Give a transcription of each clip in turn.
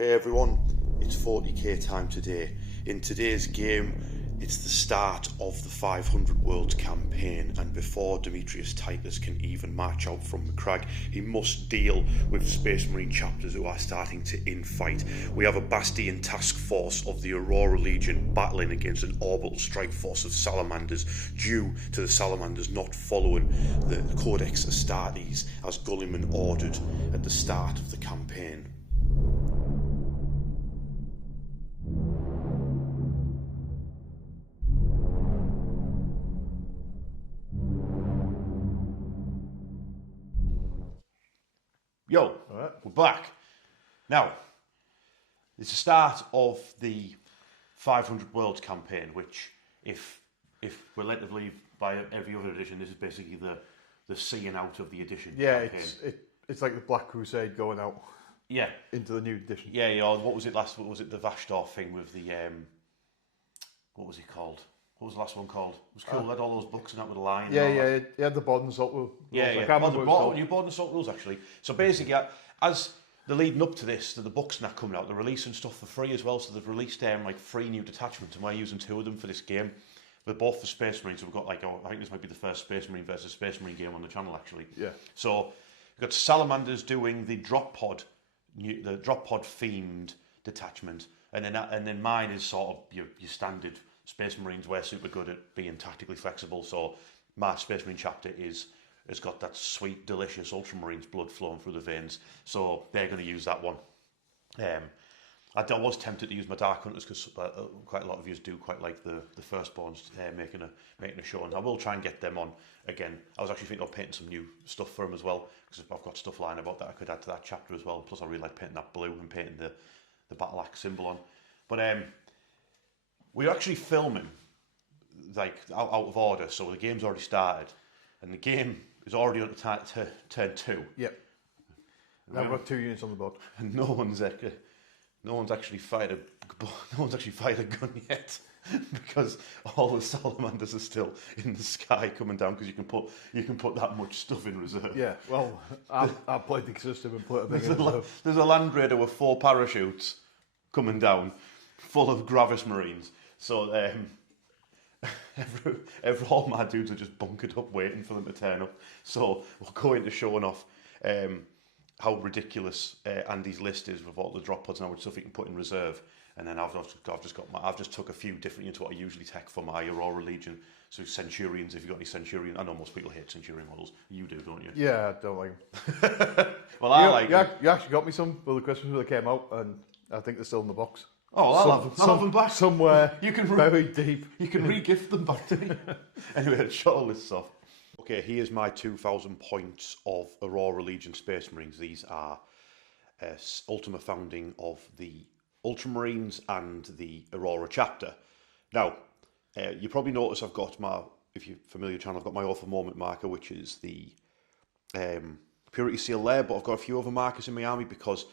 Okay everyone, it's 40k time today. In today's game, it's the start of the 500 Worlds campaign, and before Demetrius Titus can even march out from McCrag, he must deal with Space Marine chapters who are starting to infight. We have a Bastion task force of the Aurora Legion battling against an orbital strike force of Salamanders due to the Salamanders not following the Codex Astartes as Gulliman ordered at the start of the campaign. Yo, Alright. We're back. Now, it's the start of the 500 Worlds campaign, which, if we're led to believe by every other edition, this is basically the seeing out of the edition campaign. It's like the Black Crusade going out Yeah. into the new edition. Yeah. What was it last? What was it? The Vashtar thing with the what was it called? What was the last one called? It was cool. It had all those books and that with a lion. Yeah. You had the bod and salt rules. Yeah. I can't remember what it's called. You bought the salt rules actually. So basically, as the leading up to this, to the books not coming out, they're releasing stuff for free as well. So they've released like 3 new detachments, and we're using 2 of them for this game. They're both for Space Marines. So we've got I think this might be the first Space Marine versus Space Marine game on the channel actually. Yeah. So we've got Salamanders doing the drop pod themed detachment, and then mine is sort of your standard Space Marines. We're super good at being tactically flexible, so my Space Marine chapter has got that sweet, delicious ultramarines blood flowing through the veins, so they're going to use that one. I was tempted to use my Dark Hunters because quite a lot of you do quite like the firstborns making a show, and I will try and get them on again. I was actually thinking of painting some new stuff for them as well, because I've got stuff lying about that I could add to that chapter as well. Plus I really like painting that blue and painting the battle axe symbol on. But we're actually filming like out of order, so the game's already started, and the game is already on turn 2. Yep. Now we've got 2 units on the board. And no one's actually fired a gun yet, because all the Salamanders are still in the sky coming down, because you can put that much stuff in reserve. Yeah, well, I played the system and put a thing in reserve. There's a Land Raider with 4 parachutes coming down, full of Gravis Marines. So all my dudes are just bunkered up waiting for them to turn up. So we'll go into showing off how ridiculous Andy's list is with all the drop pods now, with stuff you can put in reserve. And then I've just took a few different units what I usually take for my Aurora Legion. So Centurions, if you've got any Centurion, I know most people hate Centurion models. You do, don't you? Yeah, I don't like them. Well, I like them. You actually got me some for the Christmas when they came out, and I think they're still in the box. Oh, I'll have them back. Somewhere very deep. You can re-gift them back to me. Anyway, let's shut all this off. Okay, here's my 2,000 points of Aurora Legion Space Marines. These are ultima founding of the ultramarines and the Aurora chapter. Now, you probably notice I've got if you're familiar with the channel, I've got my Awful Moment marker, which is the Purity Seal there, but I've got a few other markers in my army because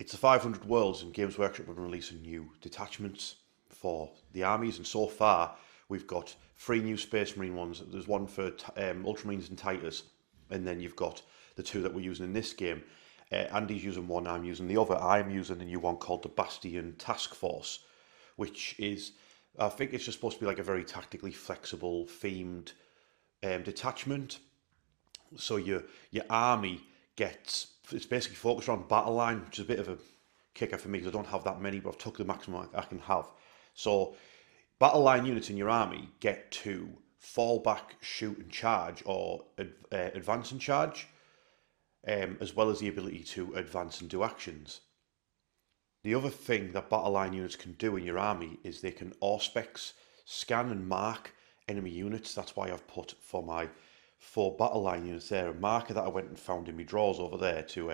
it's the 500 Worlds, and Games Workshop have been releasing new detachments for the armies, and so far we've got 3 new Space Marine ones. There's one for Ultramarines and Titus, and then you've got the 2 that we're using in this game. Andy's using one, I'm using the other. I'm using a new one called the Bastion Task Force, which is, I think it's just supposed to be like a very tactically flexible themed detachment. So your army it's basically focused on battle line, which is a bit of a kicker for me because I don't have that many, but I've took the maximum I can have. So battle line units in your army get to fall back, shoot and charge, or advance and charge, as well as the ability to advance and do actions. The other thing that battle line units can do in your army is they can auspex, scan and mark enemy units. That's why I've put for my 4 battle line units there a marker that I went and found in my drawers over there to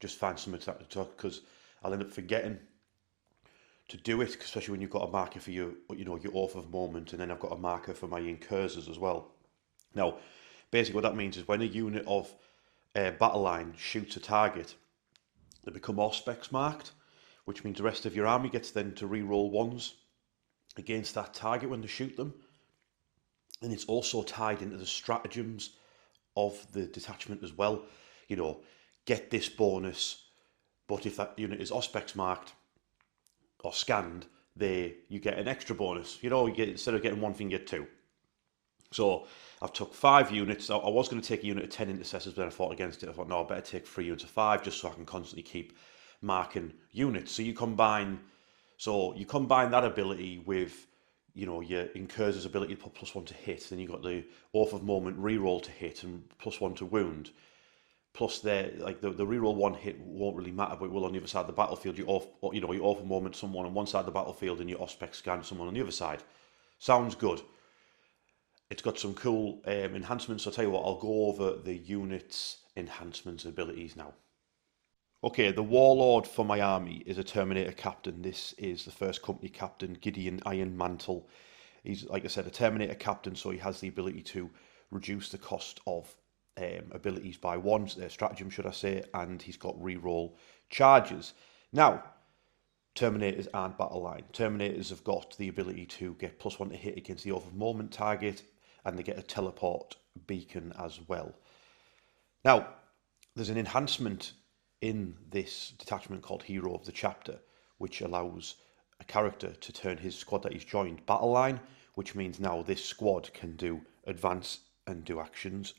just find something to talk, because I'll end up forgetting to do it, especially when you've got a marker for your oath of moment, and then I've got a marker for my incursors as well. Now, basically what that means is when a unit of battle line shoots a target, they become auspex marked, which means the rest of your army gets then to re-roll 1s against that target when they shoot them. And it's also tied into the stratagems of the detachment as well. Get this bonus But if that unit is Auspex marked or scanned, you get an extra bonus. You know, you get, instead of getting one thing, you get two. So I've took 5 units. I was going to take a unit of 10 intercessors, but then I fought against it. I thought, no, I better take 3 units of 5 just so I can constantly keep marking units. So you combine that ability with, you know, your Incursors ability to put +1 to hit. Then you've got the Oath of Moment reroll to hit and +1 to wound. Plus, the reroll 1 hit won't really matter, but it will on the other side of the battlefield. You Oath of Moment someone on one side of the battlefield and you Auspex scan someone on the other side. Sounds good. It's got some cool enhancements. I'll tell you what, I'll go over the unit's enhancements abilities now. Okay, the Warlord for my army is a Terminator captain. This is the first company captain, Gideon Iron Mantle. He's, like I said, a Terminator captain, so he has the ability to reduce the cost of abilities by 1, stratagem should I say, and he's got reroll charges. Now, Terminators aren't battle line. Terminators have got the ability to get +1 to hit against the Oath of Moment target, and they get a teleport beacon as well. Now, there's an enhancement in this detachment called Hero of the Chapter, which allows a character to turn his squad that he's joined battle line, which means now this squad can do advance and do actions,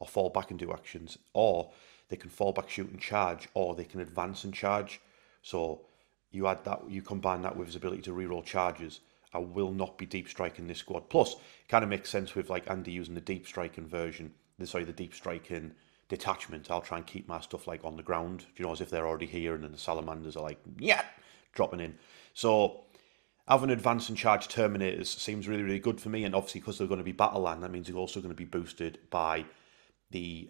or fall back and do actions, or they can fall back, shoot and charge, or they can advance and charge. So you add that, you combine that with his ability to reroll charges. I will not be deep striking this squad. Plus, it kind of makes sense with like Andy using the deep striking version. The deep striking detachment. I'll try and keep my stuff like on the ground, you know, as if they're already here, and then the Salamanders are like, yeah, dropping in. So having advance and charge Terminators seems really, really good for me. And obviously, because they're going to be battle line, that means they're also going to be boosted by the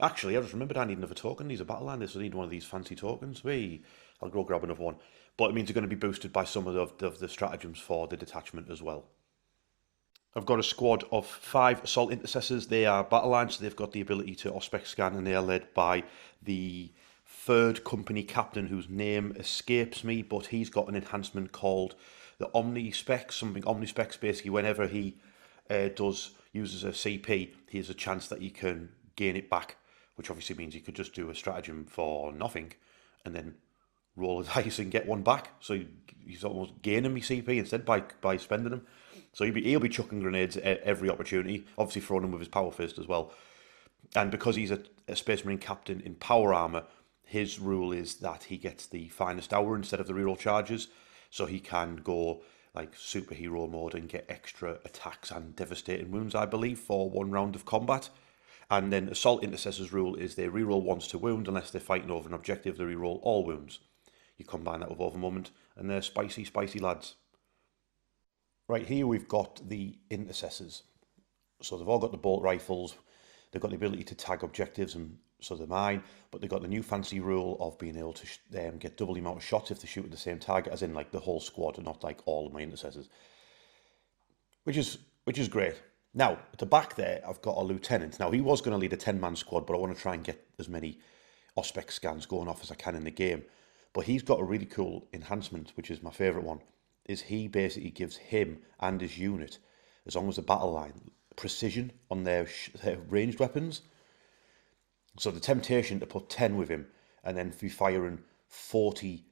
actually, I just remembered I need another token. These are battle line, so I need one of these fancy tokens. I'll go grab another one. But it means they're going to be boosted by some of the stratagems for the detachment as well. I've got a squad of 5 assault intercessors. They are battle line, so they've got the ability to Auspex scan, and they are led by the 3rd company captain, whose name escapes me, but he's got an enhancement called the Omnispecs. Basically, whenever he uses a CP, he has a chance that he can gain it back, which obviously means you could just do a stratagem for nothing and then roll a dice and get one back. So he's almost gaining me CP instead by spending them. So he'll be chucking grenades at every opportunity, obviously throwing them with his power fist as well. And because he's a Space Marine captain in power armor, his rule is that he gets the finest hour instead of the reroll charges, so he can go like superhero mode and get extra attacks and devastating wounds, I believe, for 1 round of combat. And then Assault Intercessor's rule is they reroll once to wound unless they're fighting over an objective. They reroll all wounds. You combine that with Overmoment, and they're spicy, spicy lads. Right, here we've got the Intercessors. So they've all got the bolt rifles. They've got the ability to tag objectives, and so they're mine. But they've got the new fancy rule of being able to get double the amount of shots if they shoot at the same target, as in like the whole squad, and not like all of my Intercessors. Which is great. Now, at the back there, I've got a lieutenant. Now, he was going to lead a 10-man squad, but I want to try and get as many Auspex scans going off as I can in the game. But he's got a really cool enhancement, which is my favourite one, is he basically gives him and his unit, as long as the battle line, precision on their ranged weapons. So the temptation to put 10 with him and then be firing 40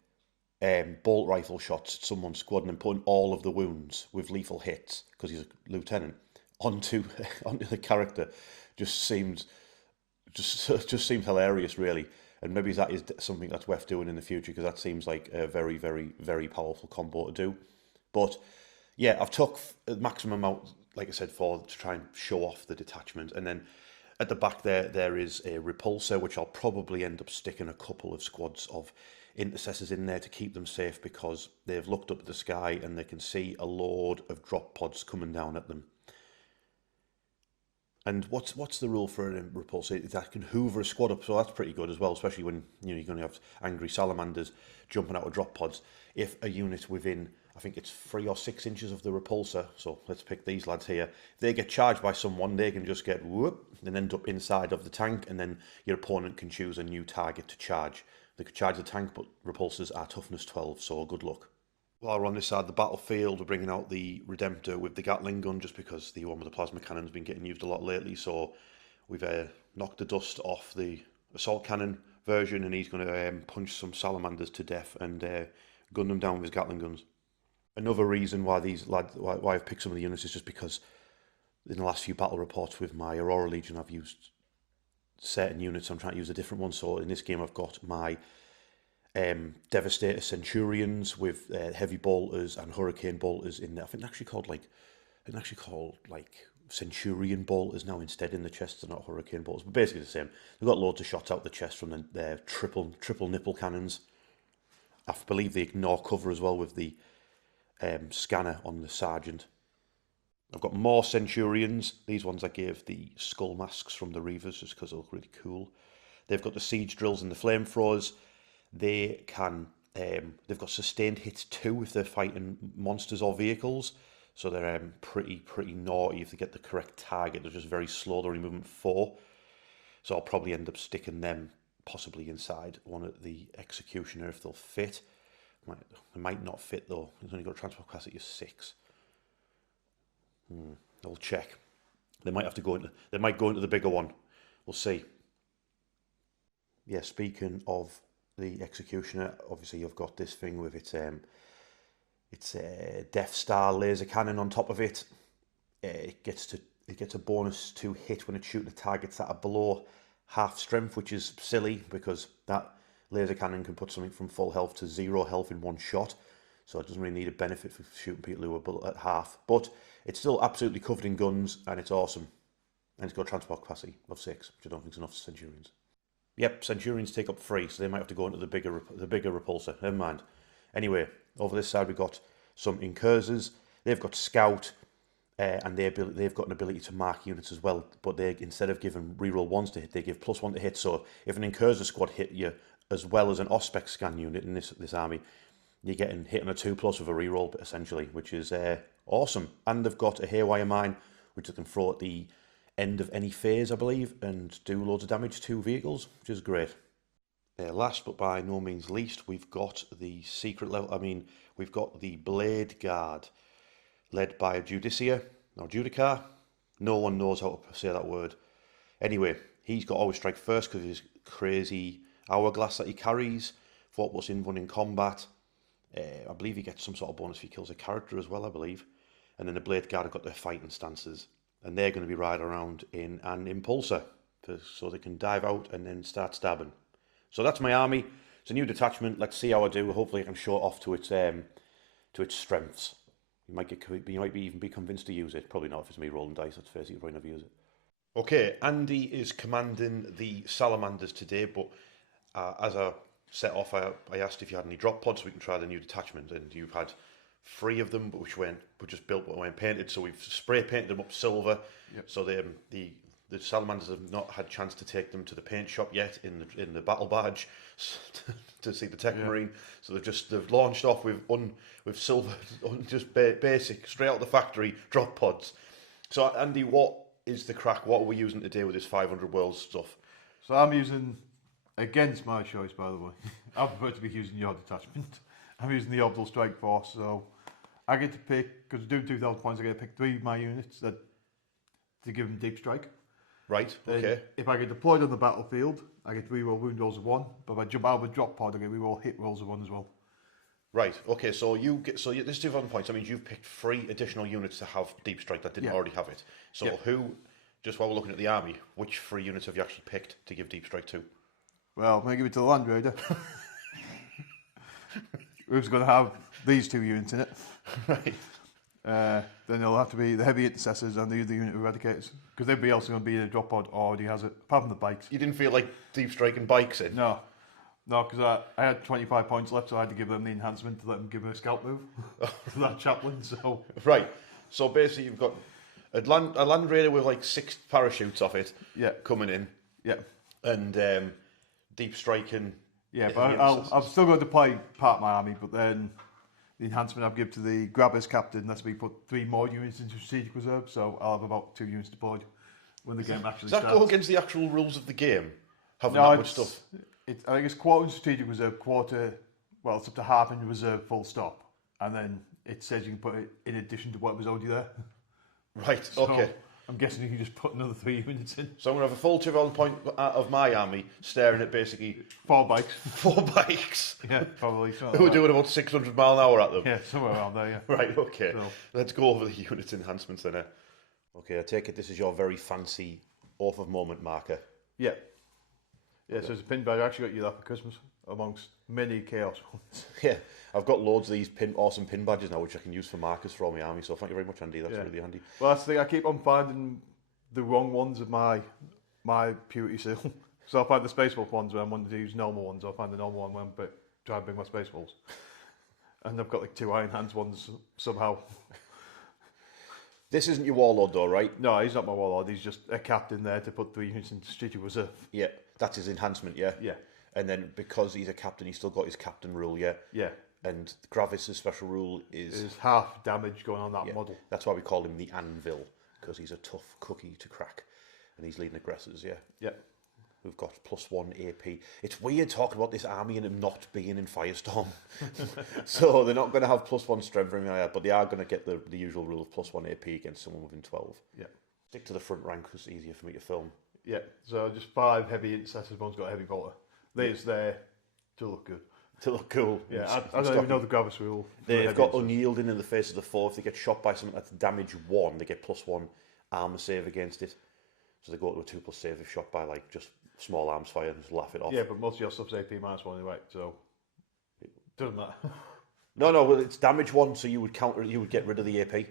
bolt rifle shots at someone's squad and then putting all of the wounds with lethal hits, because he's a lieutenant, onto the character just seems hilarious, really. And maybe that is something that's worth doing in the future, because that seems like a very, very, very powerful combo to do. But yeah, I've took a maximum amount, like I said, to try and show off the detachment. And then at the back there is a repulsor, which I'll probably end up sticking a couple of squads of intercessors in there to keep them safe, because they've looked up at the sky and they can see a load of drop pods coming down at them. And what's the rule for a repulsor? That can hoover a squad up, so that's pretty good as well, especially when you're going to have angry salamanders jumping out of drop pods. If a unit within, I think it's 3 or 6 inches of the repulsor, so let's pick these lads here, if they get charged by someone, they can just get whoop and end up inside of the tank, and then your opponent can choose a new target to charge. They could charge the tank, but repulsors are toughness 12, so good luck. While we're on this side of the battlefield, we're bringing out the Redemptor with the Gatling gun, just because the one with the plasma cannon's been getting used a lot lately. So we've knocked the dust off the assault cannon, version, and he's going to punch some salamanders to death and gun them down with his Gatling guns. Another reason why why I've picked some of the units is just because in the last few battle reports with my Aurora Legion, I've used certain units. I'm trying to use a different one. So in this game, I've got my Devastator Centurions with heavy bolters and hurricane bolters in there. I think they're actually called like Centurion bolters now instead in the chests. They're not hurricane bolters, but basically the same. They've got loads of shots out the chest from their triple nipple cannons. I believe they ignore cover as well with the scanner on the sergeant. I've got more Centurions. These ones I gave the skull masks from the Reavers just because they look really cool. They've got the siege drills and the flamethrowers. They've got sustained hits too if they're fighting monsters or vehicles. So they're pretty naughty if they get the correct target. They're just very slow. They're only movement 4. So I'll probably end up sticking them possibly inside one of the Executioner if they'll fit. They might not fit though. It's only got transport capacity of 6. I'll check. They might go into the bigger one. We'll see. Yeah, speaking of the Executioner, obviously you've got this thing with its Death Star laser cannon on top of it. It gets a bonus to hit when it's shooting at targets that are below half strength, which is silly because that laser cannon can put something from full health to 0 health in one shot. So it doesn't really need a benefit for shooting people who are at half. But it's still absolutely covered in guns, and it's awesome. And it's got transport capacity of 6, which I don't think is enough for Centurions. Yep, Centurions take up 3, so they might have to go into the bigger repulsor. Never mind. Anyway, over this side we've got some Incursors. They've got Scout, and they've got an ability to mark units as well. But they, instead of giving reroll 1s to hit, they give +1 to hit. So if an Incursor squad hit you as well as an Auspex scan unit in this army, you're getting hit on a 2+ with a reroll, essentially, which is awesome. And they've got a Haywire Mine, which they can throw at the end of any phase, I believe, and do loads of damage to vehicles, which is great. Last but by no means least, we've got the secret level. We've got the Blade Guard, led by a Judicia, or Judicar. No one knows how to say that word. Anyway, he's got always strike first because of his crazy hourglass that he carries. Fought what's in one in combat. I believe he gets some sort of bonus if he kills a character as well, I believe. And then the Blade Guard have got their fighting stances. And they're going to be riding around in an impulsor so they can dive out and then start stabbing. So that's my army. It's a new detachment. Let's see how I do. Hopefully I can show it off to its strengths. You might even be convinced to use it. Probably not if it's me rolling dice. Let's face it, you'll probably never use it. Okay, Andy is commanding the Salamanders today, but as I set off, I asked if you had any drop pods so we can try the new detachment, and you've had 3 of them, but which were just built but weren't painted. So we've spray painted them up silver. Yep. So the Salamanders have not had a chance to take them to the paint shop yet in the battle badge to see the Tech Marine. So they've launched off with silver, just basic straight out of the factory drop pods. So Andy, what is the crack? What are we using today with this 500 Worlds stuff? So I'm using, against my choice by the way, I prefer to be using your detachment. I'm using the Orbital Strike Force, so I get to pick, because doing 2,000 points, I get to pick 3 of my units to give them deep strike. Right, okay. If I get deployed on the battlefield, I get to reroll wound rolls of 1, but if I jump out of a drop pod, I get reroll hit rolls of 1 as well. Right, okay, this 2,000 points, that means you've picked 3 additional units to have deep strike that didn't already have it. So just while we're looking at the army, which 3 units have you actually picked to give deep strike to? Well, I'm going to give it to the Land Raider. Who's going to have these 2 units in it. Right. Then it'll have to be the Heavy Intercessors and the other unit Eradicators. Because everybody else is going to be in a drop pod or already has it, apart from the bikes. You didn't feel like deep striking bikes in? No, because I had 25 points left, so I had to give them the enhancement to let them give me a scalp move to that chaplain. So right. So basically, you've got a land raider with like 6 parachutes off it. Coming in. Yeah. And deep striking. Yeah, but I've still got to deploy part of my army, but then the enhancement I've given to the Grabbers Captain lets me put 3 more units into Strategic Reserve, so I'll have about 2 units deployed when the game actually starts. Does that go against the actual rules of the game? Having that much stuff? I think it's quarter in Strategic Reserve, it's up to half in Reserve full stop, and then it says you can put it in addition to what was already there. Right, okay. I'm guessing you can just put another 3 units in. So I'm going to have a full 2,000 point of my army staring at basically 4 bikes. 4 bikes. Yeah, probably. We're doing about 600 mile an hour at them. Yeah, somewhere around there, yeah. Right, okay. So. Let's go over the unit enhancements then. Okay, I take it this is your very fancy off of moment marker. Yeah. Yeah, so it's a pin badge. I actually got you that for Christmas, amongst many chaos ones. Yeah, I've got loads of these awesome pin badges now, which I can use for markers for all my army. So thank you very much, Andy. That's really handy. Well, that's the thing. I keep on finding the wrong ones of my purity seal. So I'll find the Space Wolf ones when I want to use normal ones. I'll find the normal one when I try and bring my Space Wolves. And I've got like 2 Iron Hands ones somehow. This isn't your warlord though, right? No, he's not my warlord. He's just a captain there to put 3 units into strategic reserve. Yeah, that's his enhancement, yeah? Yeah. And then because he's a captain, he's still got his captain rule, yeah? Yeah. And Gravis' special rule is... There's half damage going on that model. That's why we call him the Anvil, because he's a tough cookie to crack. And he's leading aggressors, yeah? Yeah. We've got +1 AP. It's weird talking about this army and him not being in Firestorm. So they're not going to have +1 strength or anything like that, but they are going to get the usual rule of +1 AP against someone within 12. Yeah. Stick to the front rank because it's easier for me to film. Yeah, so just 5 heavy intercessors, one's got a heavy bolter. They're just there to look good. To look cool. Yeah, I don't even know the Gravis rule. They've got unyielding in the face of the foe. If they get shot by something that's damage 1, they get +1 armour save against it. So they go to a 2+ save if shot by like just small arms fire and just laugh it off. Yeah, but most of your stuff's AP -1 anyway, so it doesn't matter. No, well, it's damage 1, so you would get rid of the AP.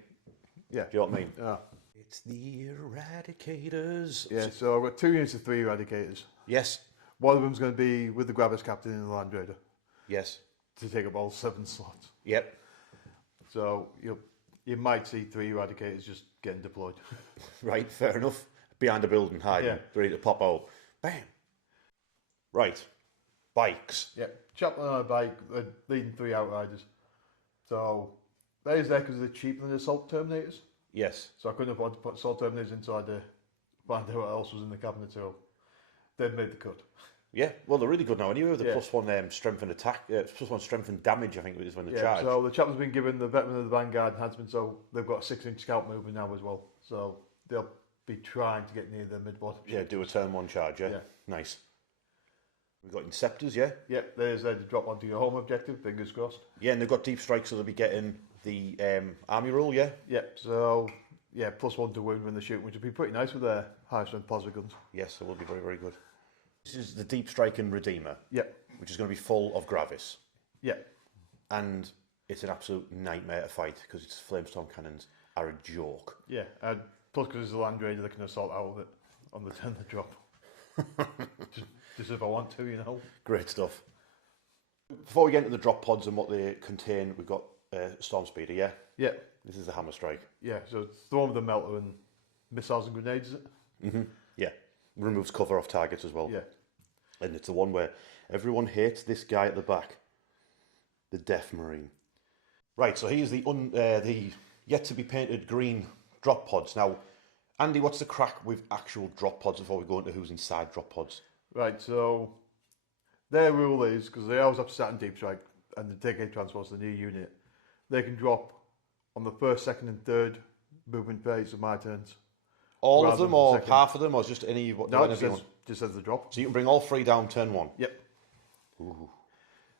Yeah. Do you know what I mean? Yeah. It's the Eradicators. Yeah, so I've got 2 units of 3 Eradicators. Yes. One of them's going to be with the Gravis captain in the Land Raider. Yes. To take up all 7 slots. Yep. So you might see 3 Eradicators just getting deployed. Right, fair enough. Behind a building, hiding, ready to pop out. Bam. Right. Bikes. Yeah, chaplain on a bike, leading 3 Outriders. So they're there because they're cheaper than the Assault Terminators. Yes. So I couldn't afford to put Assault Terminators in, so I had to find out what else was in the cabinet. So they've made the cut. Yeah, well, they're really good now. Anyway, with the +1 strength and attack, +1 strength and damage, I think it is when they charge. So the chaplain's been given the Veteran of the Vanguard enhancement, so they've got a 6-inch scout movement now as well. So they'll be trying to get near the mid-bottom. Yeah, do a turn 1 charge, yeah? Nice. We've got Inceptors, yeah? Yeah, there's to drop onto your home objective, fingers crossed. Yeah, and they've got deep strikes, so they'll be getting the army rule, yeah? Yeah, so, yeah, +1 to wound when they shoot, which would be pretty nice with their high-strength plasma guns. Yes, it will be very, very good. This is the Deep Strike and Redeemer. Yeah. Which is going to be full of Gravis. Yeah. And it's an absolute nightmare to fight, because its Flamestorm cannons are a joke. Yeah, and plus because it's a Land Raider, they can assault out of it on the turn they drop. just if I want to, you know. Great stuff. Before we get into the drop pods and what they contain, we've got Storm Speeder, yeah? Yeah. This is the Hammer Strike. Yeah, so it's the one with the melter and missiles and grenades, is it? Mm-hmm. Yeah. Removes cover off targets as well. Yeah. And it's the one where everyone hates this guy at the back, the Death Marine. Right, so here's the yet to be painted green drop pods. Now, Andy, what's the crack with actual drop pods before we go into who's inside drop pods? Right, so their rule is, because they always have to start in Deep Strike and the decade transports the new unit, they can drop on the 1st, 2nd and 3rd movement phase of my turns. All of them, or half of them, or just any? No, it just says the drop. So you can bring all 3 down turn 1? Yep. Ooh.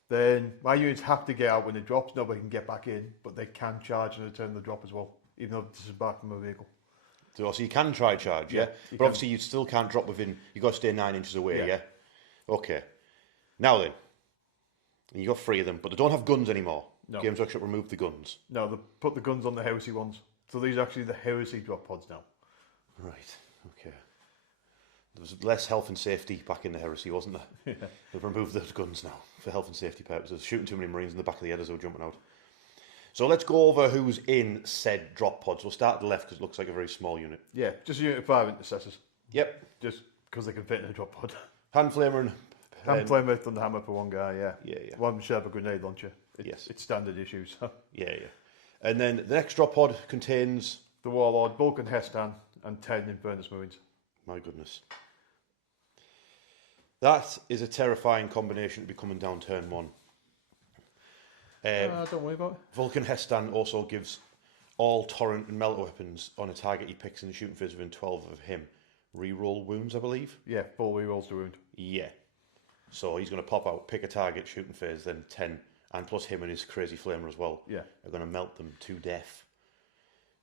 Then my units have to get out when it drops. Nobody can get back in, but they can charge and return the drop as well, even though it's disembarked from a vehicle. So you can try charge, yeah? But obviously you still can't drop within, you've got to stay 9 inches away, yeah? Okay. Now then, you've got 3 of them, but they don't have guns anymore. No. Games Workshop removed the guns. No, they put the guns on the heresy ones. So these are actually the heresy drop pods now. Right, okay. There was less health and safety back in the heresy, wasn't there? Yeah. They've removed those guns now for health and safety purposes. Shooting too many Marines in the back of the head as they were jumping out. So let's go over who's in said drop pods. We'll start at the left because it looks like a very small unit. Yeah, just a unit of 5 intercessors. Yep. Just because they can fit in a drop pod. Hand Flamer and... Hand Flamer, Thunderhammer for one guy, yeah. Yeah, yeah. One should have a grenade launcher. Yes. It's standard issues. Yeah, yeah. And then the next drop pod contains... The Warlord, Vulkan Hestan, and 10 Infernus Marines. My goodness. That is a terrifying combination to be coming down turn 1. Don't worry about it. Vulkan Hestan also gives all torrent and melter weapons on a target he picks in the shooting phase within 12 of him reroll wounds, I believe. Yeah, 4 rerolls to wound. Yeah. So he's going to pop out, pick a target, shooting phase, then 10, and plus him and his crazy flamer as well. Yeah. Are going to melt them to death.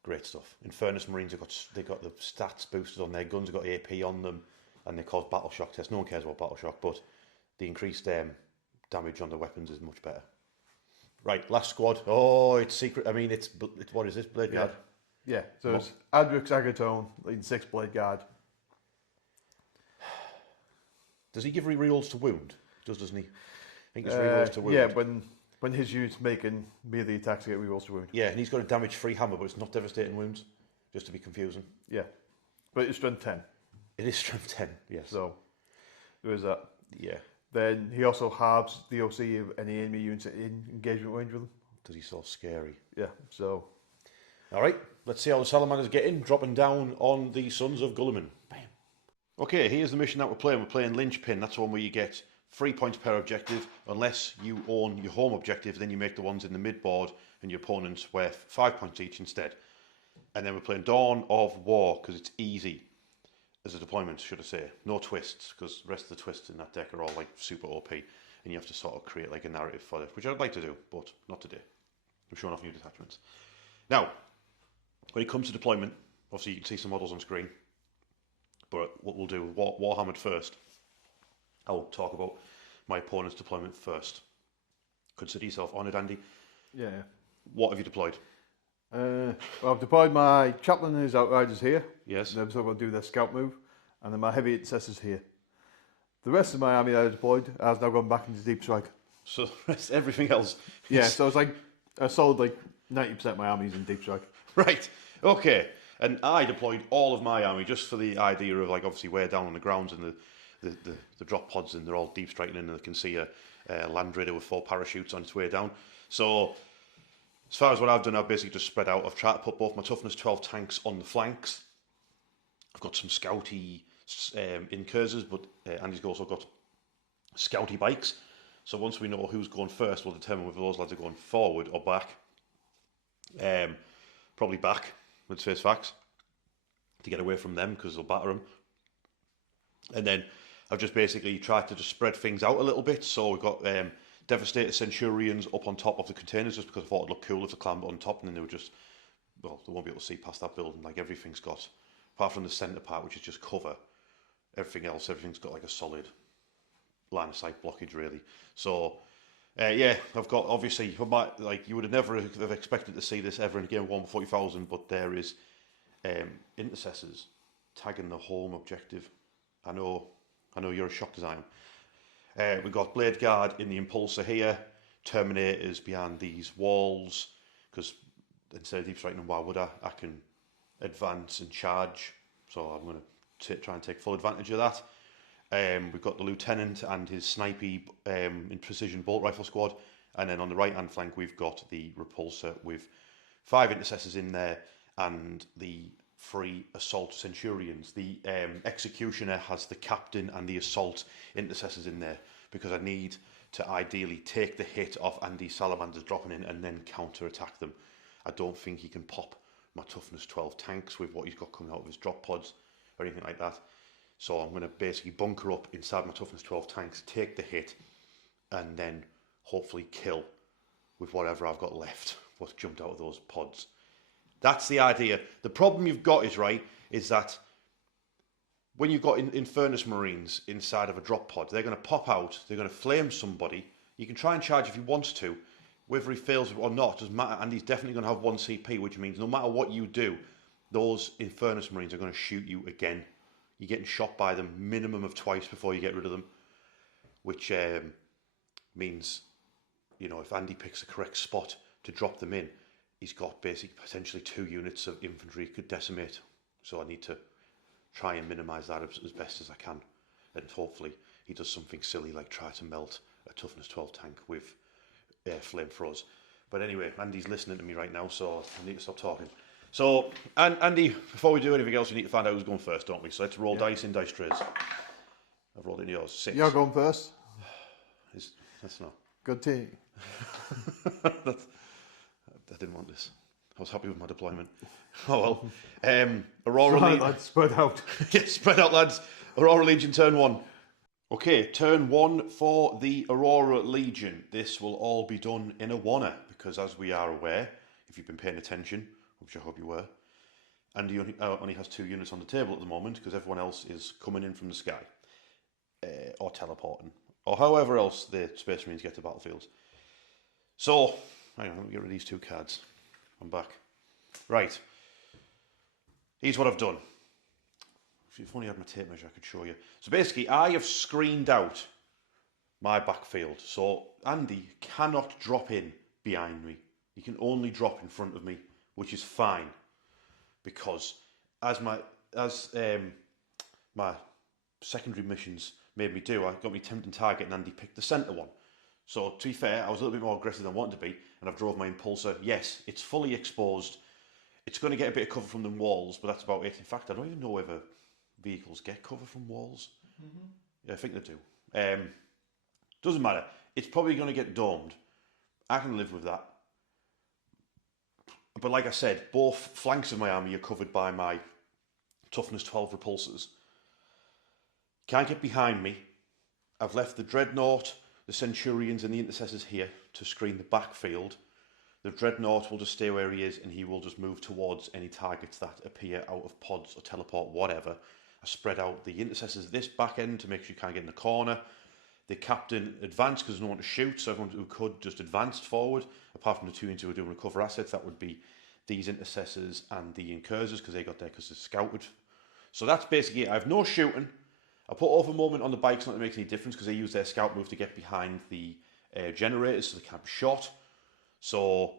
Great stuff. Infernus Marines they got the stats boosted on their guns, have got AP on them, and they cause battle shock tests. No one cares about battle shock, but the increased damage on the weapons is much better. Right, last squad. Oh, it's secret. I mean, it's what is this, Blade Guard? Yeah, so it's Adrix Agatone, leading 6 Blade Guard. Does he give rerolls to wound? Doesn't he? I think it's rerolls to wound. Yeah, when his unit's making melee attacks, he get rerolls to wound. Yeah, and he's got a damage-free hammer, but it's not devastating wounds, just to be confusing. Yeah, but it's strength 10. It is strength 10, yes. So, there is that. Yeah. Then he also halves the OC of any enemy units in engagement range with him. Because he's so scary. Yeah, so... Alright, let's see how the Salamanders get in, dropping down on the Sons of Gulliman. Bam. Okay, here's the mission that we're playing. We're playing Linchpin. That's the one where you get 3 points per objective. Unless you own your home objective, then you make the ones in the mid-board and your opponents worth 5 points each instead. And then we're playing Dawn of War, because it's easy. As a deployment, should I say. No twists, because the rest of the twists in that deck are all like super OP, and you have to sort of create like a narrative for it, which I'd like to do, but not today. I'm showing off new detachments. Now, when it comes to deployment, obviously you can see some models on screen, but what we'll do, warhammered first. I'll talk about my opponent's deployment first. Consider yourself honoured, Andy. Yeah. What have you deployed? Well, I've deployed my chaplain and his outriders here. Yes. And so I'm going to do their scout move, and then my heavy intercessors here. The rest of my army that I deployed has now gone back into deep strike. So the rest, everything else. Yeah, so it's like I sold like 90% of my armies in deep strike. Right. Okay. And I deployed all of my army just for the idea of like obviously wear down on the grounds and the drop pods, and they're all deep striking in, and they can see a land raider with 4 parachutes on its way down. So as far as what I've done, I've basically just spread out. I've tried to put both my toughness 12 tanks on the flanks. I've got some scouty incursors, but Andy's also got scouty bikes. So once we know who's going first, we'll determine whether those lads are going forward or back. Probably back, let's face facts, to get away from them because they'll batter them. And then I've just basically tried to just spread things out a little bit. So we've got Devastator Centurions up on top of the containers, just because I thought it'd look cool if they climbed on top, and then they were just, well, they won't be able to see past that building. Like everything's got, apart from the centre part, which is just cover, everything's got like a solid line of sight blockage, really. So yeah, I've got, obviously, like you would have never have expected to see this ever in a game of 140,000, but there is intercessors tagging the home objective. I know you're as shocked as I am. We've got Blade Guard in the Impulsor here, Terminators behind these walls, because instead of deep striking, why would I? I can advance and charge, so I'm going to try and take full advantage of that. We've got the Lieutenant and his snipey in precision bolt rifle squad, and then on the right hand flank we've got the Repulsor with 5 intercessors in there and the 3 assault centurions. The executioner has the captain and the assault intercessors in there, because I need to ideally take the hit off Andy Salamanders dropping in and then counter attack them. I don't think he can pop my toughness 12 tanks with what he's got coming out of his drop pods or anything like that. So I'm going to basically bunker up inside my toughness 12 tanks, take the hit, and then hopefully kill with whatever I've got left, what's jumped out of those pods. That's the idea. The problem you've got is that when you've got Infernus Marines inside of a drop pod, they're going to pop out, they're going to flame somebody. You can try and charge if he wants to. Whether he fails or not doesn't matter, and he's definitely going to have 1 CP, which means no matter what you do, those Infernus Marines are going to shoot you again. You're getting shot by them minimum of twice before you get rid of them, which means, you know, if Andy picks the correct spot to drop them in, he's got basically potentially 2 units of infantry he could decimate. So I need to try and minimise that as best as I can, and hopefully he does something silly like try to melt a toughness 12 tank with flamethrowers. But anyway, Andy's listening to me right now, so I need to stop talking. So, and Andy, before we do anything else, we need to find out who's going first, don't we? So let's roll dice in dice trays. I've rolled in yours. 6. You're going first. That's not. Good team. I didn't want this. I was happy with my deployment. Oh well. Aurora Legion. Lads, spread out. Yeah, spread out, lads. Aurora Legion, turn 1. Okay, turn 1 for the Aurora Legion. This will all be done in a oneer, because as we are aware, if you've been paying attention, which I hope you were, and he only has 2 units on the table at the moment, because everyone else is coming in from the sky, or teleporting, or however else the Space Marines get to battlefields. So, hang on, let me get rid of these 2 cards. I'm back. Right. Here's what I've done. If only I had my tape measure, I could show you. So basically, I have screened out my backfield. So Andy cannot drop in behind me. He can only drop in front of me, which is fine, because as my secondary missions made me do, I got me tempting target, and Andy picked the centre one. So to be fair, I was a little bit more aggressive than I wanted to be, and I've drove my impulsor. Yes, it's fully exposed. It's going to get a bit of cover from the walls, but that's about it. In fact, I don't even know whether vehicles get cover from walls. Yeah, I think they do. Doesn't matter. It's probably going to get domed. I can live with that. But like I said, both flanks of my army are covered by my toughness 12 repulsors. Can't get behind me. I've left the Dreadnought, the Centurions and the Intercessors here to screen the backfield. The Dreadnought will just stay where he is, and he will just move towards any targets that appear out of pods or teleport, whatever. I spread out the Intercessors at this back end to make sure you can't get in the corner. The Captain advanced because there's no one to shoot, so everyone who could just advanced forward, apart from the 2 units who were doing recover assets. That would be these Intercessors and the Incursors, because they got there because they're scouted. So that's basically it. I have no shooting. I put over moment on the bikes, not that it makes any difference, because they use their scout move to get behind the generators, so they can't be shot. So,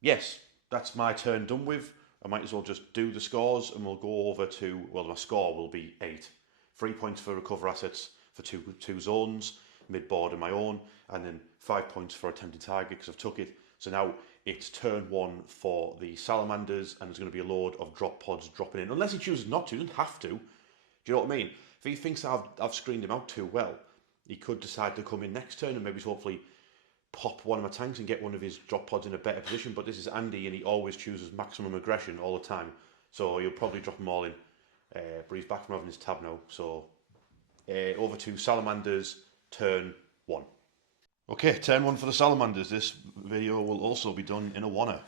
yes, that's my turn done with. I might as well just do the scores, and we'll go over to, well, my score will be 8. 3 points for recover assets for two zones, mid-board and my own, and then 5 points for attempted target because I've took it. So now it's turn 1 for the Salamanders, and there's going to be a load of drop pods dropping in. Unless he chooses not to, he doesn't have to. Do you know what I mean? If he thinks that I've screened him out too well, he could decide to come in next turn and maybe hopefully pop one of my tanks and get one of his drop pods in a better position. But this is Andy, and he always chooses maximum aggression all the time, so he'll probably drop them all in. But he's back from having his tab now, so over to Salamanders turn 1. Okay, turn 1 for the Salamanders. This video will also be done in a oneer.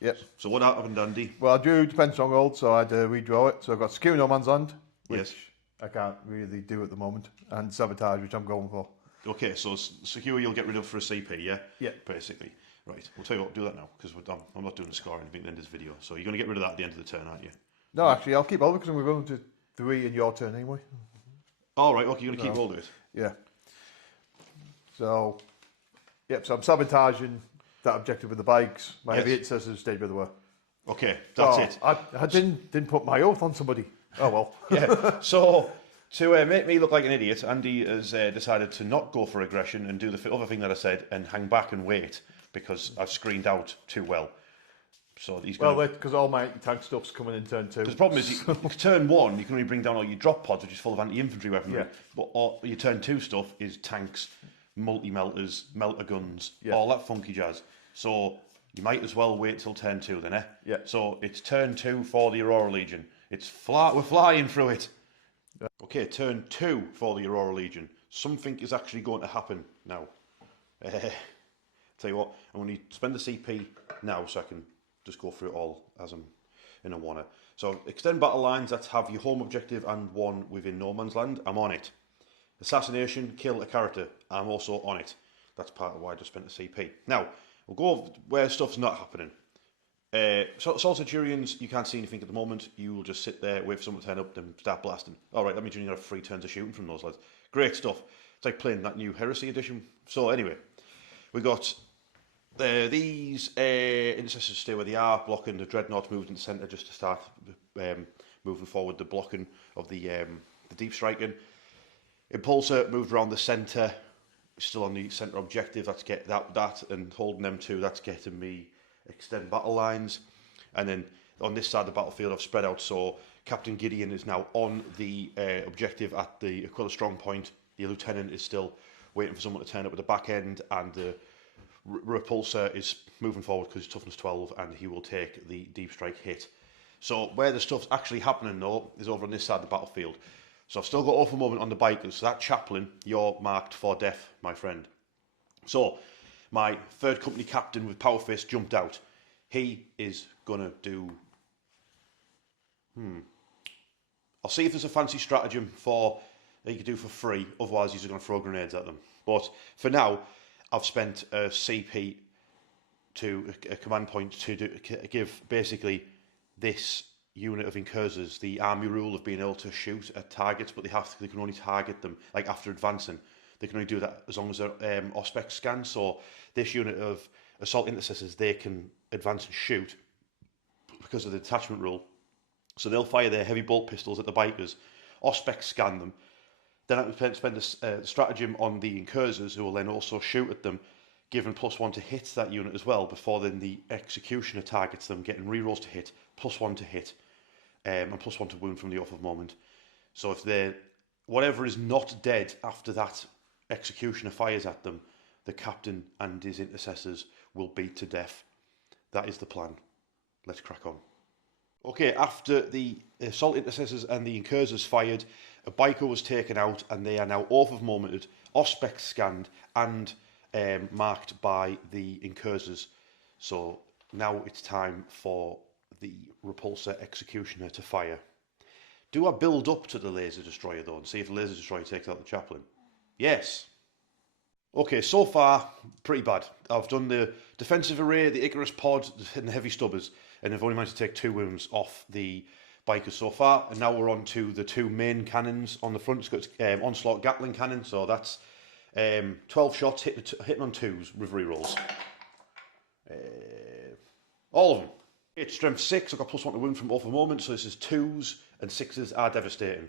Yep. So what happened, Andy? Well, I drew defence stronghold, so I had to redraw it. So I've got secure no man's land, which Yes. I can't really do at the moment, and sabotage, which I'm going for. Okay, so secure you'll get rid of for a CP, yeah? Yeah. Basically. Right, we'll tell you what, do that now, because I'm not doing the scoring at the end of this video. So you're going to get rid of that at the end of the turn, aren't you? No, actually, I'll keep all because we're going to 3 in your turn anyway. All right, okay, you're going to keep all of it. Yeah. So, yep, so I'm sabotaging that objective with the bikes. My heavy intercessors stayed where they were. Okay, that's it. I didn't put my oath on somebody. Oh, well. Yeah, so to make me look like an idiot, Andy has decided to not go for aggression and do the other thing that I said and hang back and wait because I've screened out too well. So he's going because all my tank stuff's coming in turn 2. Because the problem is, turn 1, you can only bring down all your drop pods, which is full of anti-infantry weaponry. Yeah. But all your turn 2 stuff is tanks, multi-melters, melter guns, Yeah. all that funky jazz. So you might as well wait till turn 2 then, eh? Yeah. So it's turn 2 for the Aurora Legion. We're flying through it. Yeah. Okay, turn 2 for the Aurora Legion. Something is actually going to happen now. Tell you what, I'm going to spend the CP now so I can just go through it all as I'm in a oneer. So extend battle lines that have your home objective and one within no man's land. I'm on it. Assassination, kill a character. I'm also on it. That's part of why I just spent the CP. Now, we'll go over where stuff's not happening. Assault Centurions, you can't see anything at the moment. You will just sit there, wait for someone to turn up, then start blasting. Alright, that means you only have 3 turns of shooting from those lads. Great stuff. It's like playing that new Heresy edition. So anyway, we got these intercessors stay where they are, blocking the Dreadnought moved in the centre just to start moving forward, the blocking of the deep striking. Impulsor moved around the centre, still on the centre objective. That's get that and holding them 2. That's getting me extend battle lines. And then on this side of the battlefield, I've spread out. So Captain Gideon is now on the objective at the Aquila strong point. The lieutenant is still waiting for someone to turn up at the back end, and the repulsor is moving forward because it's toughness 12 and he will take the deep strike hit. So where the stuff's actually happening though is over on this side of the battlefield. So I've still got awful moment on the bikers. So that chaplain, you're marked for death, my friend. So my third company captain with Power Fist jumped out. He is gonna do... I'll see if there's a fancy stratagem that you could do for free. Otherwise, he's going to throw grenades at them. But for now, I've spent a CP to a command point to give basically this unit of incursors the army rule of being able to shoot at targets, but they can only target them like after advancing. They can only do that as long as they're Auspex scanned. So this unit of assault intercessors, they can advance and shoot because of the detachment rule. So they'll fire their heavy bolt pistols at the bikers, Auspex scan them. Then I can spend a stratagem on the incursors, who will then also shoot at them, giving +1 to hit that unit as well, before then the executioner targets them, getting rerolls to hit, +1 to hit, and +1 to wound from the off of moment. So if they're, whatever is not dead after that executioner fires at them, the captain and his intercessors will beat to death. That is the plan. Let's crack on. Okay, after the assault intercessors and the incursors fired, a biker was taken out and they are now off of momented, Auspex scanned and marked by the incursors. So now it's time for the repulsor executioner to fire. Do I build up to the laser destroyer though and see if the laser destroyer takes out the chaplain? Yes. Okay, so far, pretty bad. I've done the defensive array, the Icarus pod, and the heavy stubbers, and I've only managed to take 2 wounds off the bikers so far. And now we're on to the 2 main cannons on the front. It's got onslaught Gatling cannon, so that's 12 shots hitting on 2s with rerolls. All of them. It's strength 6. I've got +1 to wound from off a moment, so this is 2s and 6s are devastating.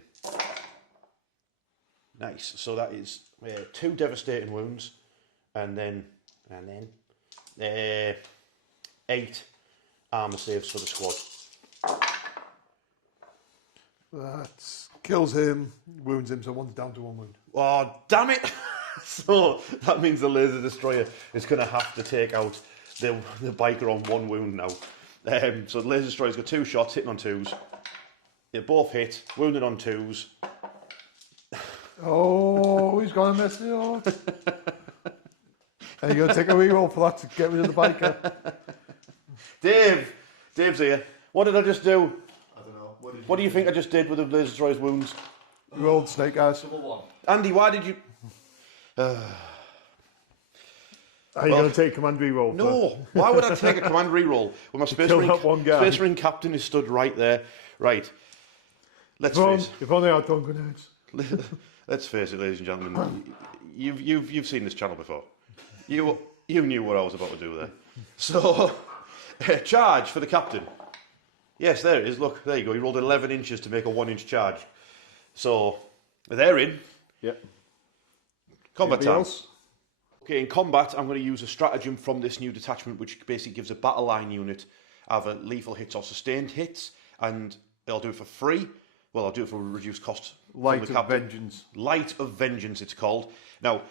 Nice. So that is 2 devastating wounds, and then 8 armor saves for the squad. That kills him, wounds him, so 1's down to 1 wound. Oh, damn it! So that means the laser destroyer is going to have to take out the biker on 1 wound now. So the laser destroyer's got 2 shots hitting on 2s. They both hit, wounded on 2s. Oh, he's going to mess it up. And you're going to take a reroll for that to get rid of the biker. Dave's here. What did I just do? I don't know. What do you think I just did with the laser destroyer's wounds? You rolled snake eyes. Andy, why did you... Are you going to take a command reroll? No, why would I take a command reroll when my Space Marine captain is stood right there? Right. Let's face it. If only I had done grenades. Let's face it, ladies and gentlemen. You've seen this channel before. You knew what I was about to do there. So, charge for the captain. Yes, there it is. Look, there you go. He rolled 11 inches to make a 1-inch charge. So, they're in. Yep. Combat time. Okay, in combat, I'm going to use a stratagem from this new detachment, which basically gives a battle line unit either lethal hits or sustained hits, and I'll do it for free. Well, I'll do it for a reduced cost. Light of Vengeance. Light of Vengeance, it's called. Now,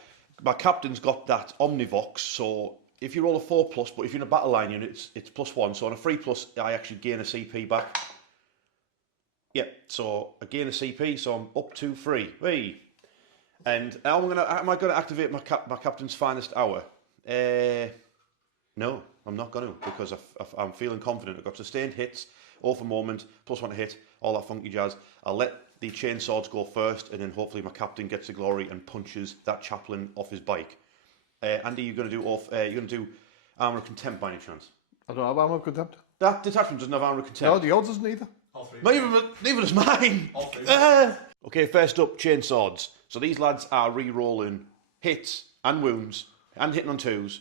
my captain's got that Omnivox, so if you roll a 4+, but if you're in a battle line unit, it's +1. So on a 3+, I actually gain a CP back. Yep, so I gain a CP, so I'm up to 3. Hey. And am I going to activate my captain's finest hour? No, I'm not going to, because I'm feeling confident. I've got sustained hits, all for moment, +1 to hit, all that funky jazz. I'll let the chain swords go first, and then hopefully my captain gets the glory and punches that chaplain off his bike. Andy, you're going to do armor of contempt by any chance? I don't have armor of contempt. That detachment doesn't have armor of contempt. No, the odds doesn't either. All 3. Neither does mine. All 3. Okay, first up, chain swords. So these lads are re-rolling hits and wounds, and hitting on 2s,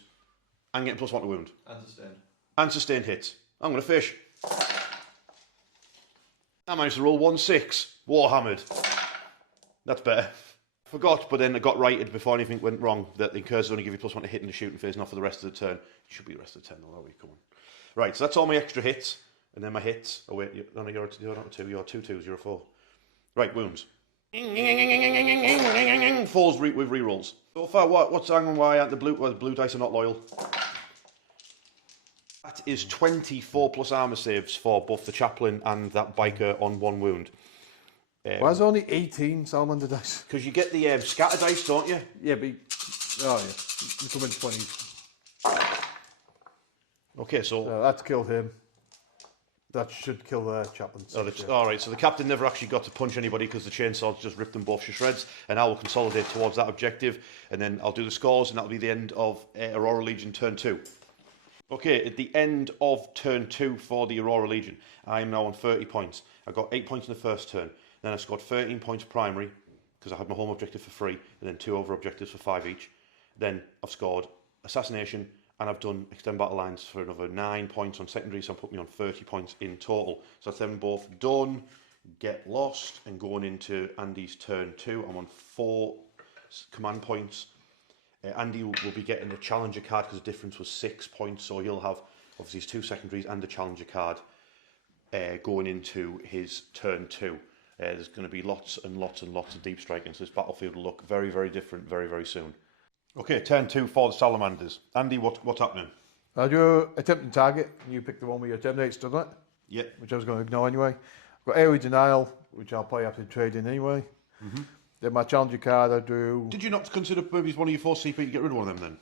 and getting +1 to wound. And sustained. And sustained hits. I'm going to fish. I managed to roll 1-6. Warhammered. That's better. Forgot, but then I got righted before anything went wrong, that the incursors only give you +1 to hit in the shooting phase, not for the rest of the turn. It should be the rest of the turn, though, are we? Come on. Right, so that's all my extra hits. And then my hits. Oh, wait, you're not a 2, you're 2 2s, you're a 4. Right, wounds. Falls with rerolls. So far, what's hanging? Why aren't the blue dice are not loyal? That is 24 plus armour saves for both the chaplain and that biker on 1 wound. Why is there only 18 salamander dice? Because you get the scatter dice, don't you? Yeah, but... Oh, yeah. You come in 20s. Okay, so... that's killed him. That should kill the chaplain. Alright, so the captain never actually got to punch anybody because the chainsaws just ripped them both to shreds, and I will consolidate towards that objective, and then I'll do the scores, and that'll be the end of Aurora Legion turn 2. Okay, at the end of turn 2 for the Aurora Legion, I am now on 30 points. I got 8 points in the first turn, then I scored 13 points primary, because I had my home objective for 3, and then 2 over objectives for 5 each. Then I've scored assassination, and I've done extend battle lines for another 9 points on secondary, so I'm putting me on 30 points in total. So that's them both done. Get lost, and going into Andy's turn 2, I'm on 4 command points. Andy will be getting a challenger card because the difference was 6 points, so he'll have obviously his 2 secondaries and a challenger card going into his turn 2. There's going to be lots and lots and lots of deep striking, so this battlefield will look very, very different very, very soon. Okay, turn 2 for the Salamanders. Andy, what's happening? I do attempting target, and you pick the one with your terminates, doesn't it? Yep. Which I was going to ignore anyway. I've got area denial, which I'll probably have to trade in anyway. Mm-hmm. Then my challenger card, I do... Did you not consider maybe one of your 4 CP to get rid of one of them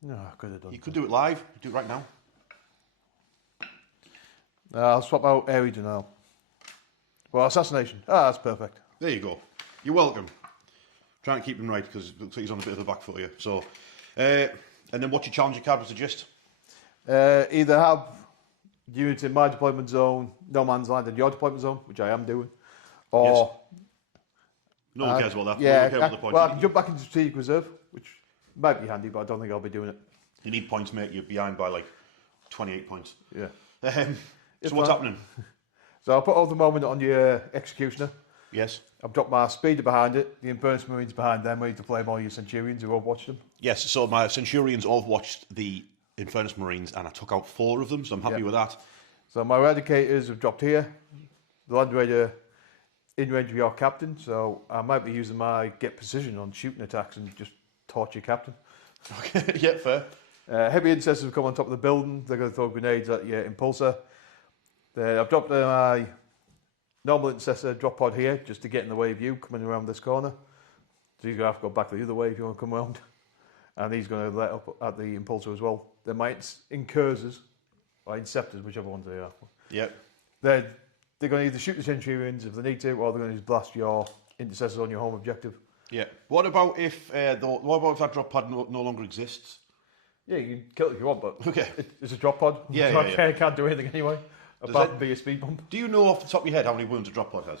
then? No, I could have done. You could do it live. You do it right now. I'll swap out area denial. Well, assassination. That's perfect. There you go. You're welcome. Trying to keep him right because it looks like he's on a bit of the back foot here. So, and then what's your challenger card was the gist? Either have units in my deployment zone, no man's land in your deployment zone, which I am doing, or... Yes. No one cares about that. Yeah, no one cares about the points. Well, I can jump back into strategic reserve, which might be handy, but I don't think I'll be doing it. You need points, mate. You're behind by like 28 points. Yeah. So what's happening? So I'll put all the moment on your executioner. Yes. I've dropped my speeder behind it, the Infernus Marines behind them, ready to play all your Centurions who overwatched them. Yes, so my Centurions overwatched the Infernus Marines and I took out 4 of them, so I'm happy with that. So my Eradicators have dropped here. The Land Raider in range of your captain, so I might be using my get precision on shooting attacks and just torch your captain. Okay, yeah, fair. Heavy intercessors have come on top of the building. They're going to throw grenades at your impulsor. I've dropped my normal intercessor drop pod here just to get in the way of you coming around this corner. So he's going to have to go back the other way if you want to come around. And he's going to let up at the impulsor as well. They're my incursors, or inceptors, whichever ones they are. Yep. They're going to either shoot the Centurions if they need to, or they're going to just blast your intercessors on your home objective. Yeah. What about if that drop pod no longer exists? Yeah, you can kill it if you want, but okay. It's a drop pod. Yeah, I can't do anything anyway, apart from be a speed bump. Do you know off the top of your head how many wounds a drop pod has?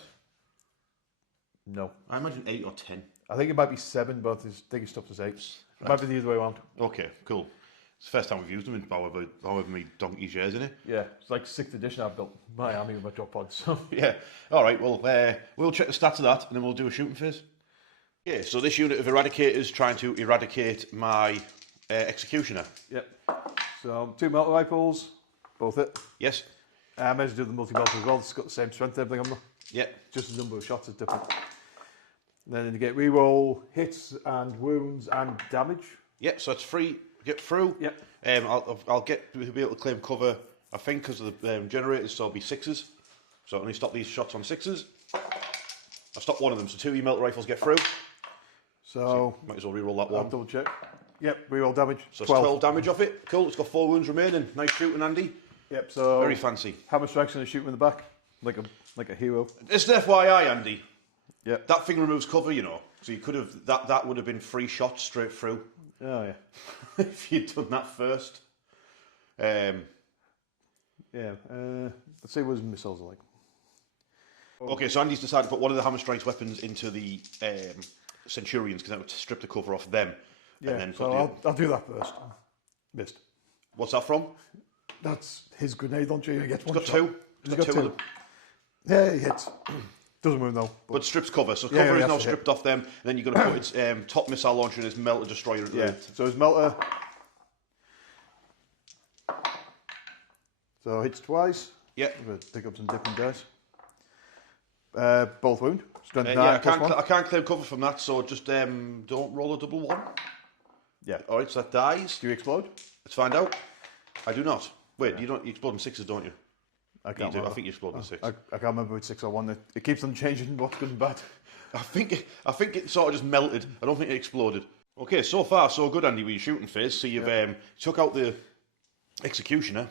No. I imagine 8 or 10. I think it might be 7, but his biggest stuff is 8. It might be the other way around. Okay, cool. It's the first time we've used them in however many donkey's years, isn't it? Yeah, it's like 6th edition I've built my army with my drop pods. So. Yeah. All right, well, we'll check the stats of that and then we'll do a shooting phase. Yeah, so this unit of Eradicators trying to eradicate my Executioner. Yep. So 2 melter rifles, both it. Yes. I managed to do the multi-melter as well. It's got the same strength and everything on them. Yeah. Just the number of shots is different. And then you get reroll hits and wounds and damage. Yeah, so it's free. Get through. Yep. I'll be able to claim cover, I think, because of the generators, so it'll be 6s. So I'll only stop these shots on 6s. I'll stop one of them, so 2 of your melter rifles get through. So might as well reroll that one. I'll double check. Yep, reroll damage. So it's 12 damage off it. Cool, it's got 4 wounds remaining. Nice shooting, Andy. Yep, so very fancy. Hammer strikes going to shoot him in the back, like a hero. It's an FYI, Andy. Yep. That thing removes cover, you know. So you could have that would have been 3 shots straight through. Oh yeah. If you'd done that first. Yeah. Let's see what his missiles are like. Okay, so Andy's decided to put one of the hammer strikes weapons into the Centurions because that would strip the cover off them. Yeah. And then so I'll do that first. Missed. What's that from? That's his grenade launcher. He gets one got shot. 2. He's got 2. Yeah, he hits. Doesn't move though. But strips cover. So cover is now stripped off them. And then you're going to put its top missile launcher and his melter destroyer. So his melter. So hits twice. Yeah. I'm going to pick up some different dice. Both wound. Strength 9 I can't claim cover from that. So just don't roll a double 1. Yeah. All right. So that dies. Do you explode? Let's find out. I do not. Wait, you explode in 6s, don't you? I can't I remember. think you explode in 6. I can't remember which 6 or 1. It keeps on changing what's good and bad. I think it sort of just melted. I don't think it exploded. Okay, so far so good, Andy, with your shooting phase. So you've took out the executioner,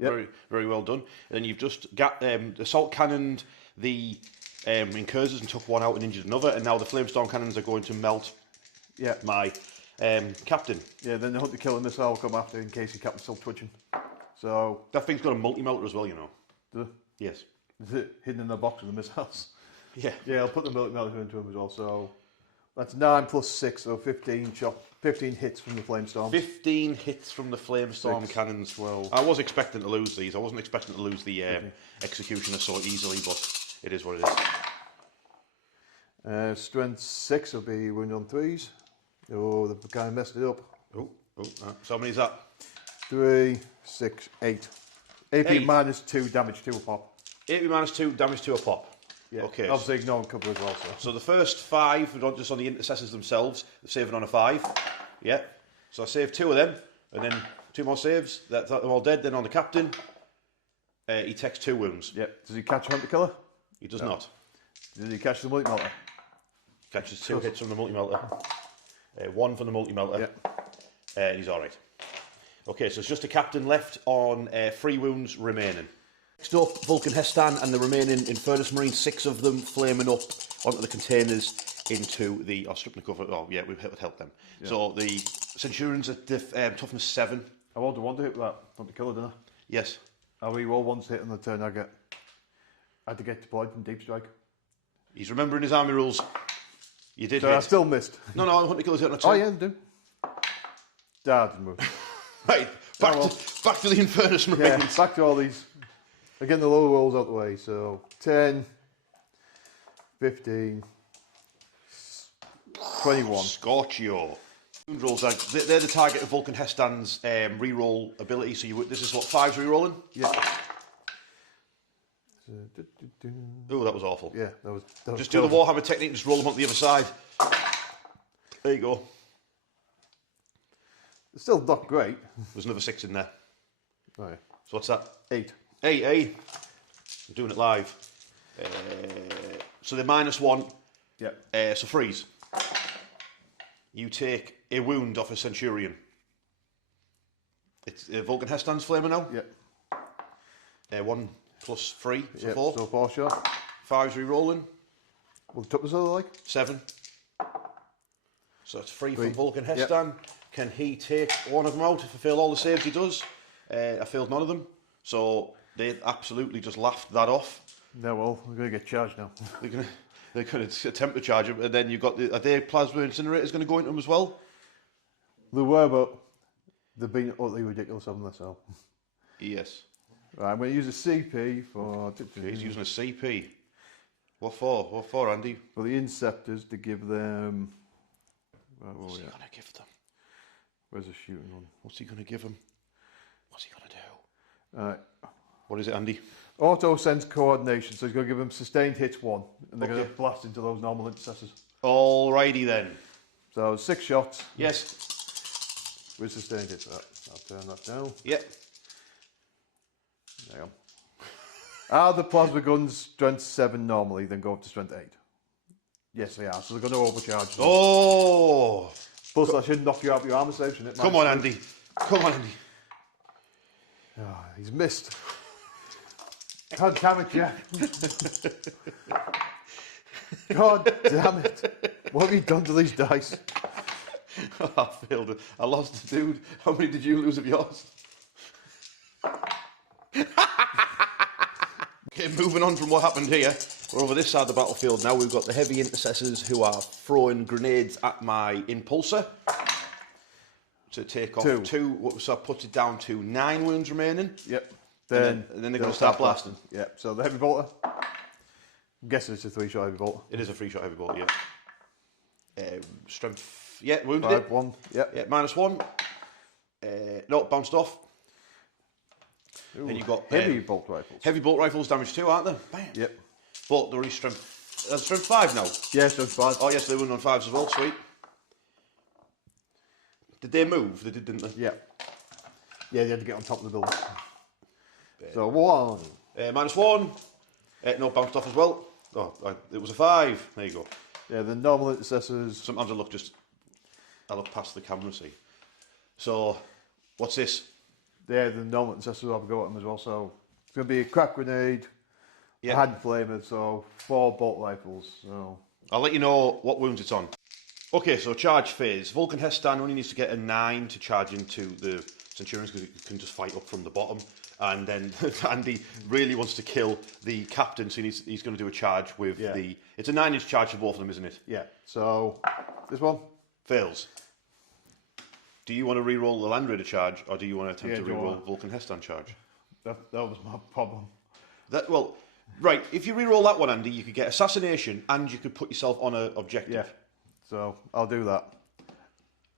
very very well done. And then you've just got assault cannoned the incursors and took one out and injured another. And now the flamestorm cannons are going to melt. My captain. Yeah, then the hunter killer missile will come after in case your captain's still twitching. So that thing's got a multi-melter as well, you know. Yes. Is it hidden in the box with the missiles? Yeah. Yeah, I'll put the multi-melter into him as well. So that's 9 plus 6, so 15 hits from the flamestorm. 15 hits from the flamestorm cannons. Well, I was expecting to lose these. I wasn't expecting to lose the executioner so easily, but it is what it is. Strength 6 will be wound on 3s. Oh, they've kind of messed it up. So how many is that? 3, 6, 8. AP Eight. minus 2, damage 2 a pop. AP minus 2, damage 2 a pop. Yeah. Okay. Obviously ignoring cover as well. So the first 5 are just on the intercessors themselves. They're saving on a 5. Yeah. So I saved 2 of them, and then 2 more saves. They're all dead. Then on the captain, he takes 2 wounds. Yeah. Does he catch a hunter killer? He does not. Did he catch the multi-melter? Catches 2 hits from the multi-melter. 1 from the multi-melter. And he's alright. Okay, so it's just a captain left on 3 wounds remaining. Next up, Vulkan Hestan and the remaining Infernus Marines, 6 of them flaming up onto the containers into the... Oh, stripping the cover. Oh, yeah, we've helped them. Yeah. So the Centurions at toughness 7. I rolled a 1 to hit with that hunter killer, didn't I? Yes. I re-roll 1 to hit on the turn I had to get deployed from deep strike. He's remembering his army rules. You did so hit. I still missed. No, hunter killer's hit on a 2. Oh, yeah, I do. Didn't move. Right, back to the Infernus Marines. Yeah, back to all these. Again, the lower rolls out the way. So 10, 15, 21. Scorchio. Wound rolls, they're the target of Vulkan Hestan's reroll ability. So this is what, 5's rerolling? Yeah. Oh, that was awful. Yeah, that was just do the warhammer technique and just roll them up the other side. There you go. It's still not great. There's another 6 in there. Oh, yeah. So what's that? 8. 8. I'm doing it live. So they're -1. Yeah. So freeze. You take a wound off a Centurion. It's Vulkan Hestan's flamer now. Yeah. 1 plus 3, so yep, 4. So 4 shot. 5's re-rolling. What the toughness are they like? 7. So it's 3 from Vulkan Hestan. Yep. Can he take one of them out if I fail all the saves he does? I failed none of them. So they absolutely just laughed that off. No, well, we're going to get charged now. They're going to attempt to charge him. And then you've got are their plasma incinerators going to go into him as well? They were, but they've been utterly ridiculous on this. So. Yes. Right, I'm going to use a CP for... He's using a CP. What for? What for, Andy? For the Inceptors to give them... What's he going to give them? Where's the shooting one? What's he going to give them? What's he going to do? Alright. What is it, Andy? Auto sense coordination, so he's going to give them sustained hits 1, and they're going to blast into those normal intercessors. Alrighty then. So 6 shots. Yes. With sustained hits. I'll turn that down. Yep. There you go. Are the plasma guns strength 7 normally, then go up to strength 8? Yes, they are. So they're going to overcharge. Oh! Plus, that should knock you out of your armor save, shouldn't it? Come on, Andy. Come on, Andy. Oh, he's missed. God damn it, Jeff. God damn it. What have you done to these dice? I failed it. I lost the dude. How many did you lose of yours? Okay, moving on from what happened here. We're over this side of the battlefield now. We've got the heavy intercessors who are throwing grenades at my impulsor to take off 2. So I put it down to 9 wounds remaining. Yep. And then they're going to start blasting. Yep. So the heavy bolter. I'm guessing it's a 3-shot heavy bolter. It is a 3-shot heavy bolter, yeah. Strength. Yeah, wounded 5, it. 1. Yep. Yeah, -1. No, bounced off. Ooh, then you've got heavy bolt rifles. Heavy bolt rifles, damage 2, aren't they? Bam. Yep. But they're strength 5 now. Yeah, strength 5. Oh yes, they won on 5s as well. Sweet. Did they move? They did, didn't they? Yeah. Yeah, they had to get on top of the building. So 1. -1. No, bounced off as well. Oh, it was a 5. There you go. Yeah, the normal intercessors. Sometimes I look past the camera, see. So, what's this? Yeah, the normal intercessors I've got them as well. So it's going to be a crack grenade, a hand flamer, so 4 bolt rifles. So I'll let you know what wounds it's on. Okay, so charge phase. Vulkan Hestan only needs to get a 9 to charge into the Centurions because it can just fight up from the bottom. And then Andy really wants to kill the captain, so he's going to do a charge with the... It's a 9-inch charge for both of them, isn't it? Yeah, so this one? Fails. Do you want to re-roll the Land Raider charge, or do you want to attempt to re-roll Vulkan Hestan charge? That was my problem. Well, right, if you re-roll that one, Andy, you could get Assassination, and you could put yourself on an objective. Yeah, so I'll do that.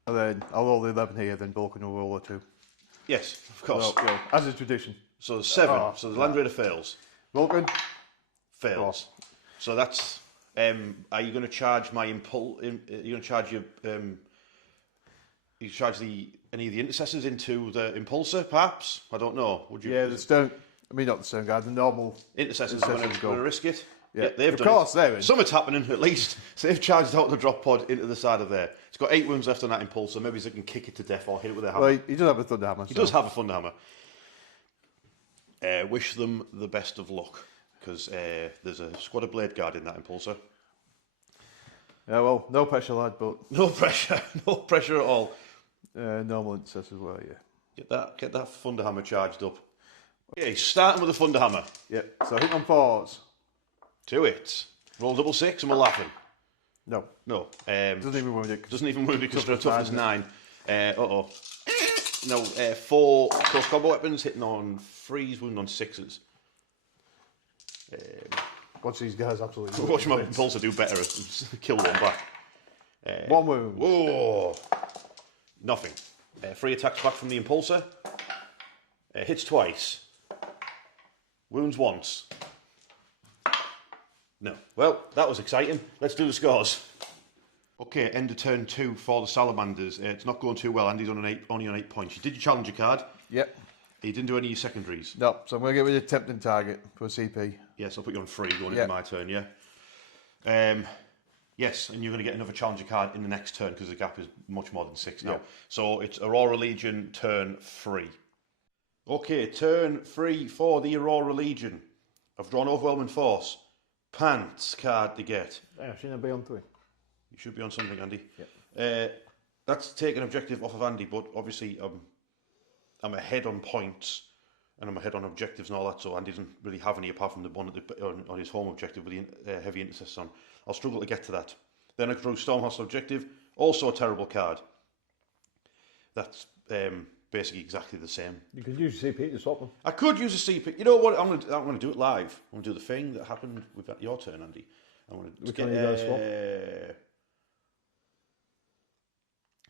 And then I'll roll the 11 here, then Vulkan will roll a 2. Yes, of course. So, as is tradition. So there's 7. So the Land Raider fails. Vulkan fails. So that's. Are you going to charge my impulse? Are you going to charge your? You charge any of the intercessors into the impulsor, perhaps? I don't know. Would you? Yeah, the stone. I mean, not the stone guard. The normal intercessors going to risk it. Yeah, they've of done course, it. they're in. Something's happening at least. So they've charged out the drop pod into the side of there. It's got 8 wounds left on that impulsor. Maybe they can kick it to death or hit it with a hammer. Well, he does have a thunder hammer. He does have a thunder hammer. Wish them the best of luck, because there's a squad of blade guard in that impulsor. Yeah, well, no pressure, lad, but no pressure at all. Normal intercessors were, yeah. Get that thunder hammer charged up. Okay, starting with the thunder hammer. Yeah, so hit on 4s. 2 hits. Roll double 6 and we're laughing. No. Doesn't even wound it. Doesn't even wound it because they're a toughness 9. No, 4 close combo weapons hitting on 3s, wounding on 6s. Watch these guys absolutely. Watch my impulsor do better. Kill one back. 1 wound. Whoa! Nothing. 3 attacks back from the impulsor. Hits twice. Wounds once. No. Well, that was exciting. Let's do the scores. Okay, end of turn 2 for the Salamanders. It's not going too well. Andy's only on 8 points. You did your challenger card. Yep. You didn't do any secondaries. No, so I'm going to get rid of tempting target for a CP. Yes, I'll put you on 3 going into my turn, yeah? Yes, and you're going to get another challenger card in the next turn because the gap is much more than 6 now. So it's Aurora Legion turn 3. Okay, turn 3 for the Aurora Legion. I've drawn Overwhelming Force. Pants card to get. Yeah, shouldn't I be on 3? You should be on something, Andy. Yep. That's taking objective off of Andy, but obviously I'm ahead on points and I'm ahead on objectives and all that, so Andy doesn't really have any apart from the one on his home objective with the heavy intercessors on. I'll struggle to get to that. Then I drew Storm Hostile Objective, also a terrible card. That's basically exactly the same. You could use CP to swap them. I could use a CP. You know what? I'm going to do it live. I'm going to do the thing that happened with your turn, Andy. I'm going to get you guys swap.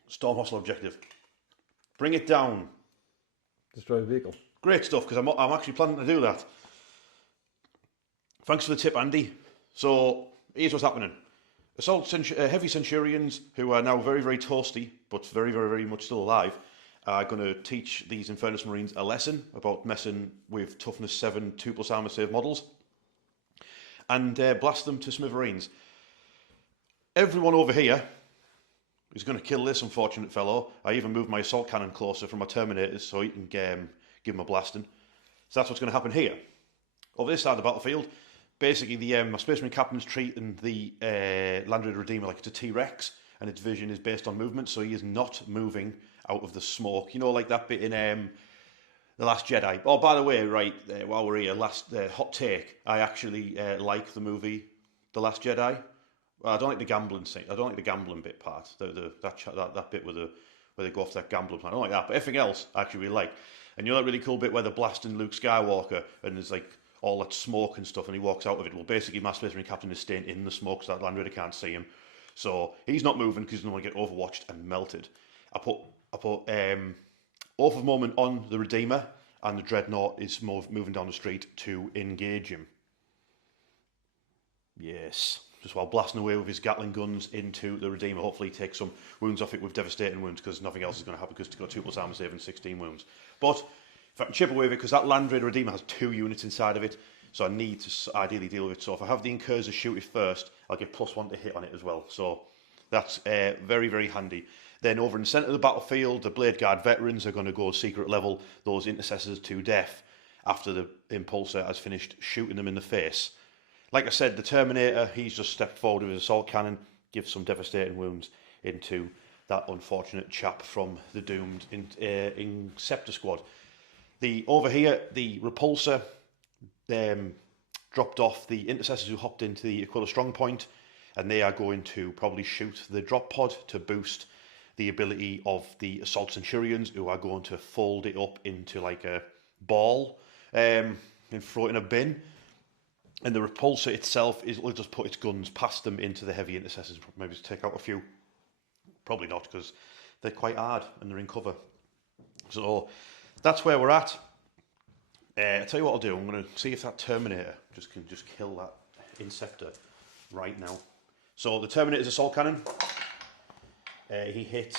Storm Hostile Objective. Bring it down. Destroy a vehicle. Great stuff, because I'm actually planning to do that. Thanks for the tip, Andy. So here's what's happening. Heavy Centurions, who are now very, very toasty, but very, very, very much still alive, are going to teach these Infernus Marines a lesson about messing with toughness 7 2+ armor save models and blast them to smithereens. Everyone over here is going to kill this unfortunate fellow. I even moved my assault cannon closer from my Terminators so he can give him a blasting. So that's what's going to happen here. Over this side of the battlefield, basically my Space Marine captain's treating the Land Raider Redeemer like it's a T-Rex, and its vision is based on movement, so he is not moving out of the smoke. You know, like that bit in The Last Jedi. Oh, by the way, right, while we're here, hot take. I actually like the movie The Last Jedi. I don't like the gambling scene. I don't like the gambling bit part. That bit where they go off that gambling plan. I don't like that. But everything else, I actually really like. And you know that really cool bit where they're blasting Luke Skywalker and there's like all that smoke and stuff and he walks out of it. Well, basically, my Space Marine captain is staying in the smoke so that Land Raider can't see him. So he's not moving because he doesn't want to get overwatched and melted. I put Oath of Moment on the Redeemer, and the Dreadnought is moving down the street to engage him. Yes. Just while blasting away with his Gatling guns into the Redeemer. Hopefully he takes some wounds off it with devastating wounds, because nothing else is going to happen because it's got 2+ armor save and 16 wounds. But If I can chip away with it, because that Land Raider Redeemer has 2 units inside of it, so I need to ideally deal with it. So if I have the Incursor shoot it first, I'll get +1 to hit on it as well. So that's very, very handy. Then over in the centre of the battlefield, the Blade Guard veterans are going to go secret level those intercessors to death after the Impulsor has finished shooting them in the face. Like I said, the Terminator, he's just stepped forward with his assault cannon, gives some devastating wounds into that unfortunate chap from the doomed Inceptor squad. Over here, the Repulsor dropped off the intercessors who hopped into the Aquila Strongpoint, and they are going to probably shoot the drop pod to boost the ability of the Assault Centurions, who are going to fold it up into like a ball and throw it in a bin. And the Repulsor itself will just put its guns past them into the heavy intercessors, maybe to take out a few. Probably not, because they're quite hard and they're in cover. So that's where we're at. I'll tell you what I'll do. I'm going to see if that Terminator can just kill that Inceptor right now. So the Terminator's assault cannon. He hit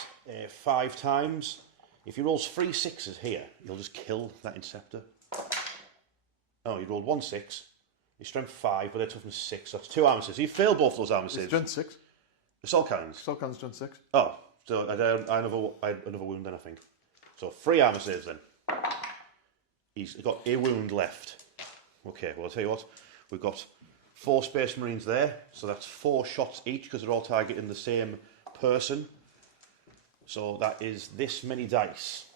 5 times. If he rolls 3 6s here, he'll just kill that Inceptor. Oh, he rolled 1 6. His strength 5, but their toughness 6. So that's 2 armor saves. He failed both those armor saves. Strength 6. Assault cannons. Assault cannons strength 6. Oh, so I had another wound then, I think. So 3 armor saves then. He's got a wound left. Okay, well, I'll tell you what. We've got 4 Space Marines there. So that's 4 shots each, because they're all targeting the same person. So that is this many dice.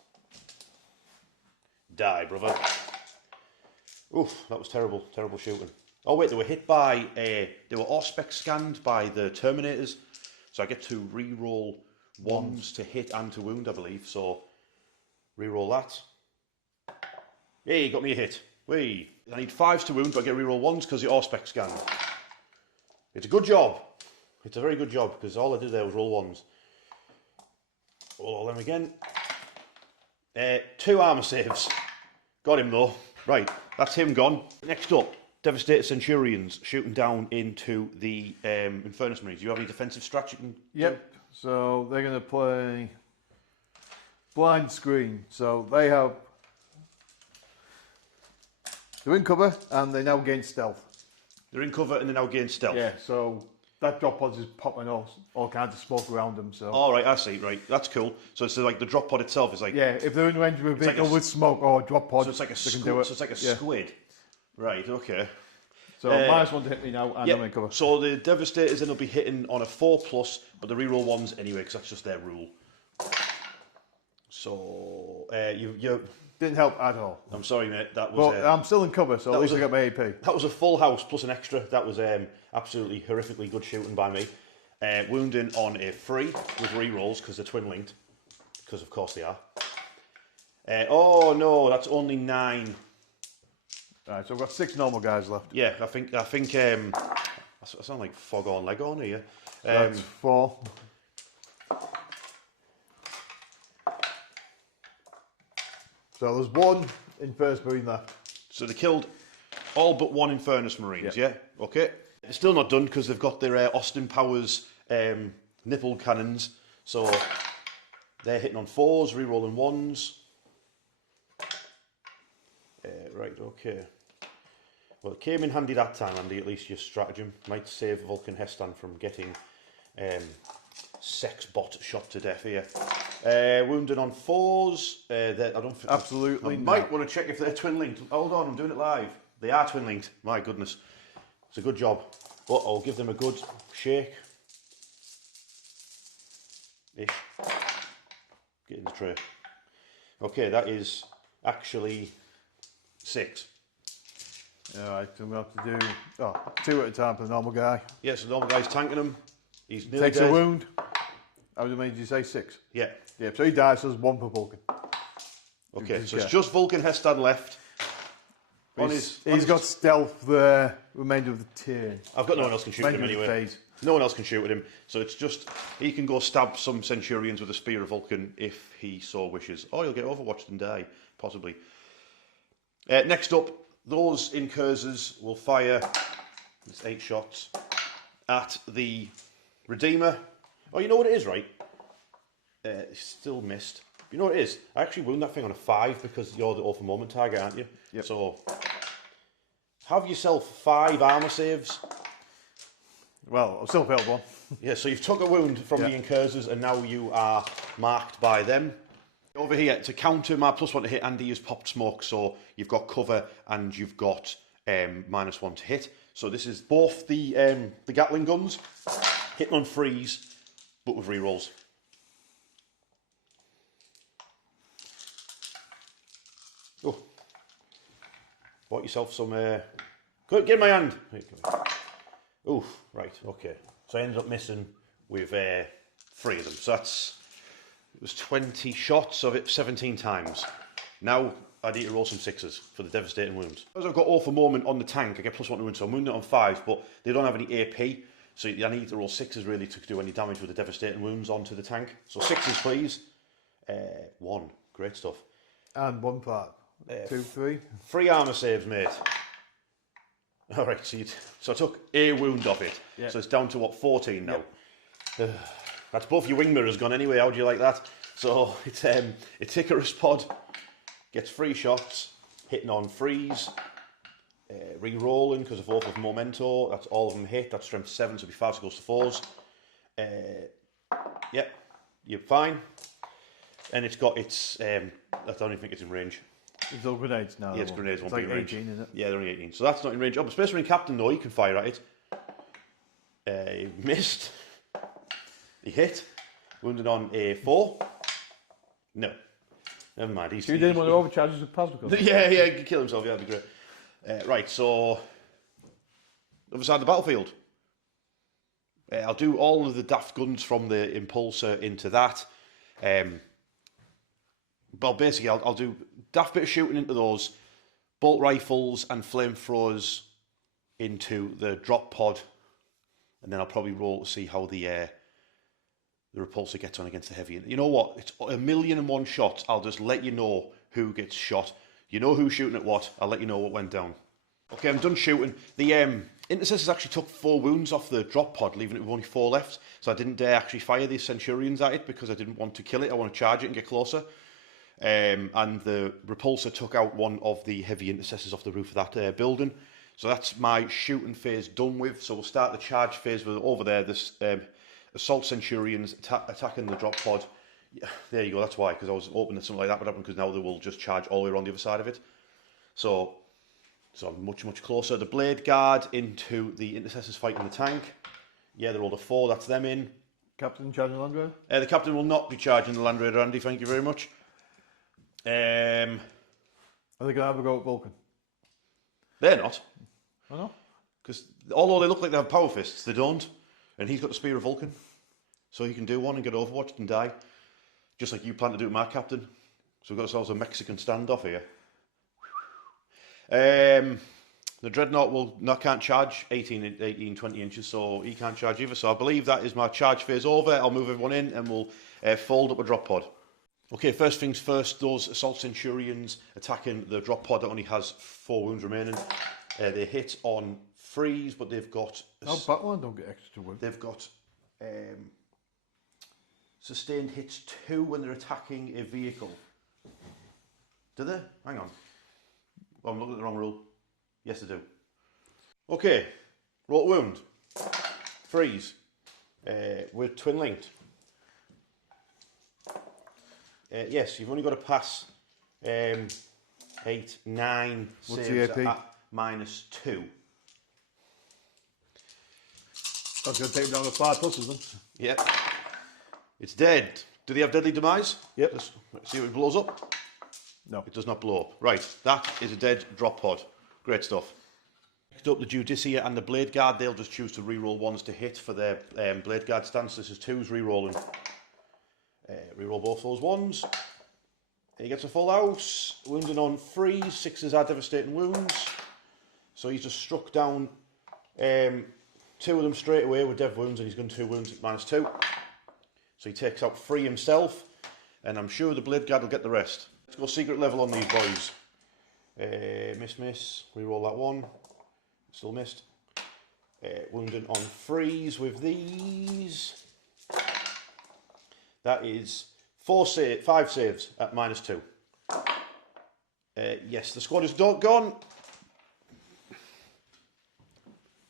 Die, brother. Oof, that was terrible, terrible shooting. Oh wait, they were hit by they were Auspex scanned by the Terminators. So I get to re-roll 1s to hit and to wound, I believe. So re-roll that. Hey, you got me a hit. Whee. I need 5s to wound, but I get re-roll 1s because the Auspex scanned. It's a good job. It's a very good job, because all I did there was roll 1s. Roll them again. 2 armor saves. Got him though. Right, that's him gone. Next up, Devastated Centurions shooting down into the Infernus Marines. Do you have any defensive strats you can do? Yep. So they're going to play blind screen. So they have... They're in cover and they now gain stealth. They're in cover and they now gain stealth. Yeah, so that drop pod is popping all kinds of smoke around them. So. All right, I see. Right, that's cool. So it's like the drop pod itself is like... Yeah, if they're in range of a vehicle with smoke or drop pod, so it's like a they can do it. So it's like a squid. Right, okay. So -1 to hit me now, and I'm in cover. So the Devastators then will be hitting on a 4+, but the reroll 1s anyway, because that's just their rule. So you didn't help at all. I'm sorry, mate. That was. But I'm still in cover, so at least I got my AP. That was a full house plus an extra. That was absolutely horrifically good shooting by me. Wounding on a 3 with rerolls because they're twin linked, because of course they are. Oh no, that's only 9. Alright, so we've got 6 normal guys left. Yeah, I think I sound like Foghorn Leghorn here. So that's 4. So there's 1 Infernus Marine left. So they killed all but 1 Infernus Marines, yeah? Okay. They're still not done because they've got their Austin Powers nipple cannons. So they're hitting on 4s, re-rolling 1s. Right, okay. Well, it came in handy that time, Andy, at least your stratagem. Might save Vulkan Hestan from getting sex bot shot to death here. Wounded on 4s. I don't think absolutely. I might want to check if they're twin linked. Hold on, I'm doing it live. They are twin linked. My goodness, it's a good job. But I'll give them a good shake. Ish. Get in the tray. Okay, that is actually 6. Alright, so we'll have to do 2 at a time for the normal guy. Yes, the normal guy's tanking him. He's nearly Takes dead. a wound. How many did you say? 6? Yeah. Yeah, so he dies, so there's 1 for Vulkan. Okay, so it's just Vulkan Hestan left. He's got stealth the remainder of the turn. I've got no one else can shoot at him anyway. No one else can shoot at him, so it's just he can go stab some Centurions with a spear of Vulkan if he so wishes. Or he'll get overwatched and die, possibly. Next up, those incursors will fire. It's 8 shots at the Redeemer. Oh, you know what it is, right? Still missed. You know what it is? I actually wound that thing on a 5 because you're the awful moment target, aren't you? Yep. So, have yourself 5 armour saves. Well, I've still failed one. Yeah, so you've took a wound from the incursors and now you are marked by them. Over here, to counter my +1 to hit, Andy has popped smoke, so you've got cover and you've got -1 to hit. So this is both the Gatling guns, hitting on freeze, but with rerolls. Oh, bought yourself some. Good, get in my hand. Oh, right, okay. So I ended up missing with 3 of them. So it was 20 shots of it 17 times. Now I need to roll some 6s for the devastating wounds. As I've got awful moment on the tank, I get +1 to wound, so I'm wounded on 5s, but they don't have any AP, so I need to roll 6s really to do any damage with the devastating wounds onto the tank. So 6s, please. 1, great stuff. And 1 part. 2, 3. 3 armour saves, mate. All right, so I took a wound off it, so it's down to what, 14 now. Yep. That's both your wing mirrors gone anyway. How do you like that? So it's Icarus pod gets 3 shots, hitting on freeze, re-rolling because of awful memento. That's all of them hit. That's strength 7, so it'll be 5, so it goes to 4s. Yep, you're fine. And it's got its. I don't even think it's in range. It's all grenades now. Yeah, it's grenades. It's Won't like be in range. 18, isn't it? Yeah, they're only 18. So that's not in range. Oh, but Space Marine Captain though, he can fire at it. He missed. He hit. Wounded on a 4. No. Never mind. You didn't want to overcharge us with plasma guns? Yeah, he could kill himself. Yeah, that'd be great. Right, so other side of the battlefield. I'll do all of the daft guns from the impulsor into that. Well, basically, I'll do daft bit of shooting into those, bolt rifles and flamethrowers into the drop pod, and then I'll probably roll to see how the repulsor gets on against the heavy. You know what? It's 1,000,001 shots. I'll just let you know who gets shot. You know who's shooting at what. I'll let you know what went down. Okay, I'm done shooting. The intercessors actually took 4 wounds off the drop pod, leaving it with only 4 left. So I didn't dare actually fire the Centurions at it because I didn't want to kill it. I want to charge it and get closer. And the repulsor took out one of the heavy intercessors off the roof of that building. So that's my shooting phase done with. So we'll start the charge phase with over there. This assault Centurions attacking the drop pod. Yeah, there you go. That's why, because I was hoping that something like that would happen, because now they will just charge all the way around the other side of it. So I'm much, much closer. The Blade Guard into the intercessors fighting the tank. Yeah, they rolled a 4. That's them in. Captain charging the Land Raider? The captain will not be charging the Land Raider, Andy. Thank you very much. Are they going to have a go at Vulkan? They're not. I know. Because although they look like they have power fists, they don't. And he's got the Spear of Vulkan. So he can do one and get overwatched and die. Just like you plan to do with my captain. So we've got ourselves a Mexican standoff here. The Dreadnought can't charge 18, 20 inches, so he can't charge either. So I believe that is my charge phase over. I'll move everyone in and we'll fold up a drop pod. Okay, first things first, those Assault Centurions attacking the drop pod that only has 4 wounds remaining. They hit on freeze, but they've got... Batman don't get extra wounds. They've got sustained hits 2 when they're attacking a vehicle. Do they? Hang on. Oh, I'm looking at the wrong rule. Yes, they do. Okay, roll wound. Freeze. We're twin linked. Yes, you've only got to pass 8, 9 What's saves the AP? at -2. I was going to take them down to 5 pluses then. Yep. It's dead. Do they have deadly demise? Yep. Let's see if it blows up. No. It does not blow up. Right, that is a dead drop pod. Great stuff. Next up, the Judicia and the Blade Guard. They'll just choose to re-roll 1s to hit for their Blade Guard stance. This is 2s re-rolling. Re-roll both those 1s. He gets a full house. Wounding on freeze. 6s are devastating wounds. So he's just struck down 2 of them straight away with dev wounds, and he's got 2 wounds at -2. So he takes out 3 himself, and I'm sure the Blade Guard will get the rest. Let's go secret level on these boys. Miss. Re-roll that 1. Still missed. Wounding on freeze with these. That is 5 saves at -2. Yes, the squad is gone.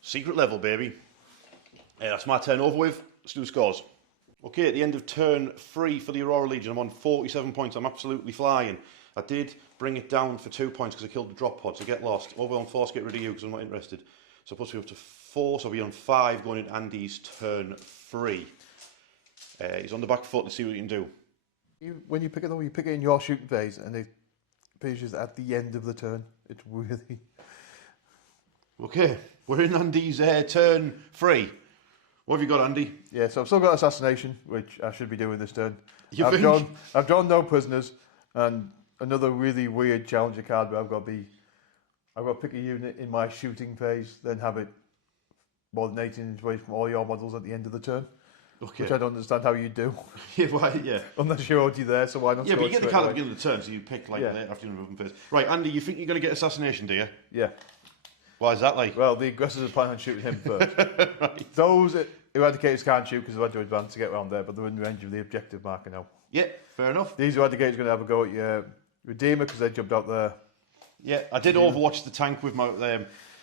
Secret level, baby. That's my turn over with. Let's do the scores. Okay, at the end of turn 3 for the Aurora Legion, I'm on 47 points. I'm absolutely flying. I did bring it down for 2 points because I killed the drop pod, so get lost. Over on 4 to get rid of you because I'm not interested. So I'm supposed to be up to 4, so I'll be on 5 going in Andy's turn 3. He's on the back foot. Let's see what he can do. When you pick it up, you pick it in your shooting phase, and it finishes at the end of the turn. It's really... Okay, we're in Andy's turn 3. What have you got, Andy? Yeah, so I've still got assassination, which I should be doing this turn. You think? I've drawn no prisoners, and another really weird challenger card where I've got to pick a unit in my shooting phase, then have it more than 18 inches away from all your models at the end of the turn. Okay. Which I don't understand how you do. Yeah, why? Yeah. Unless you're already there, so why not? Yeah, but you get the card at the away? beginning of the turn, so you pick like after you're moving phase. Right, Andy, you think you're going to get assassination, do you? Yeah. Why is that like? Well, the aggressors are planning on shooting him first. Right. Those eradicators can't shoot because they've had to advance to get around there, but they're in range of the objective marker now. Yeah, fair enough. These eradicators are going to have a go at your Redeemer because they jumped out there. Yeah, I did overwatch the tank with my...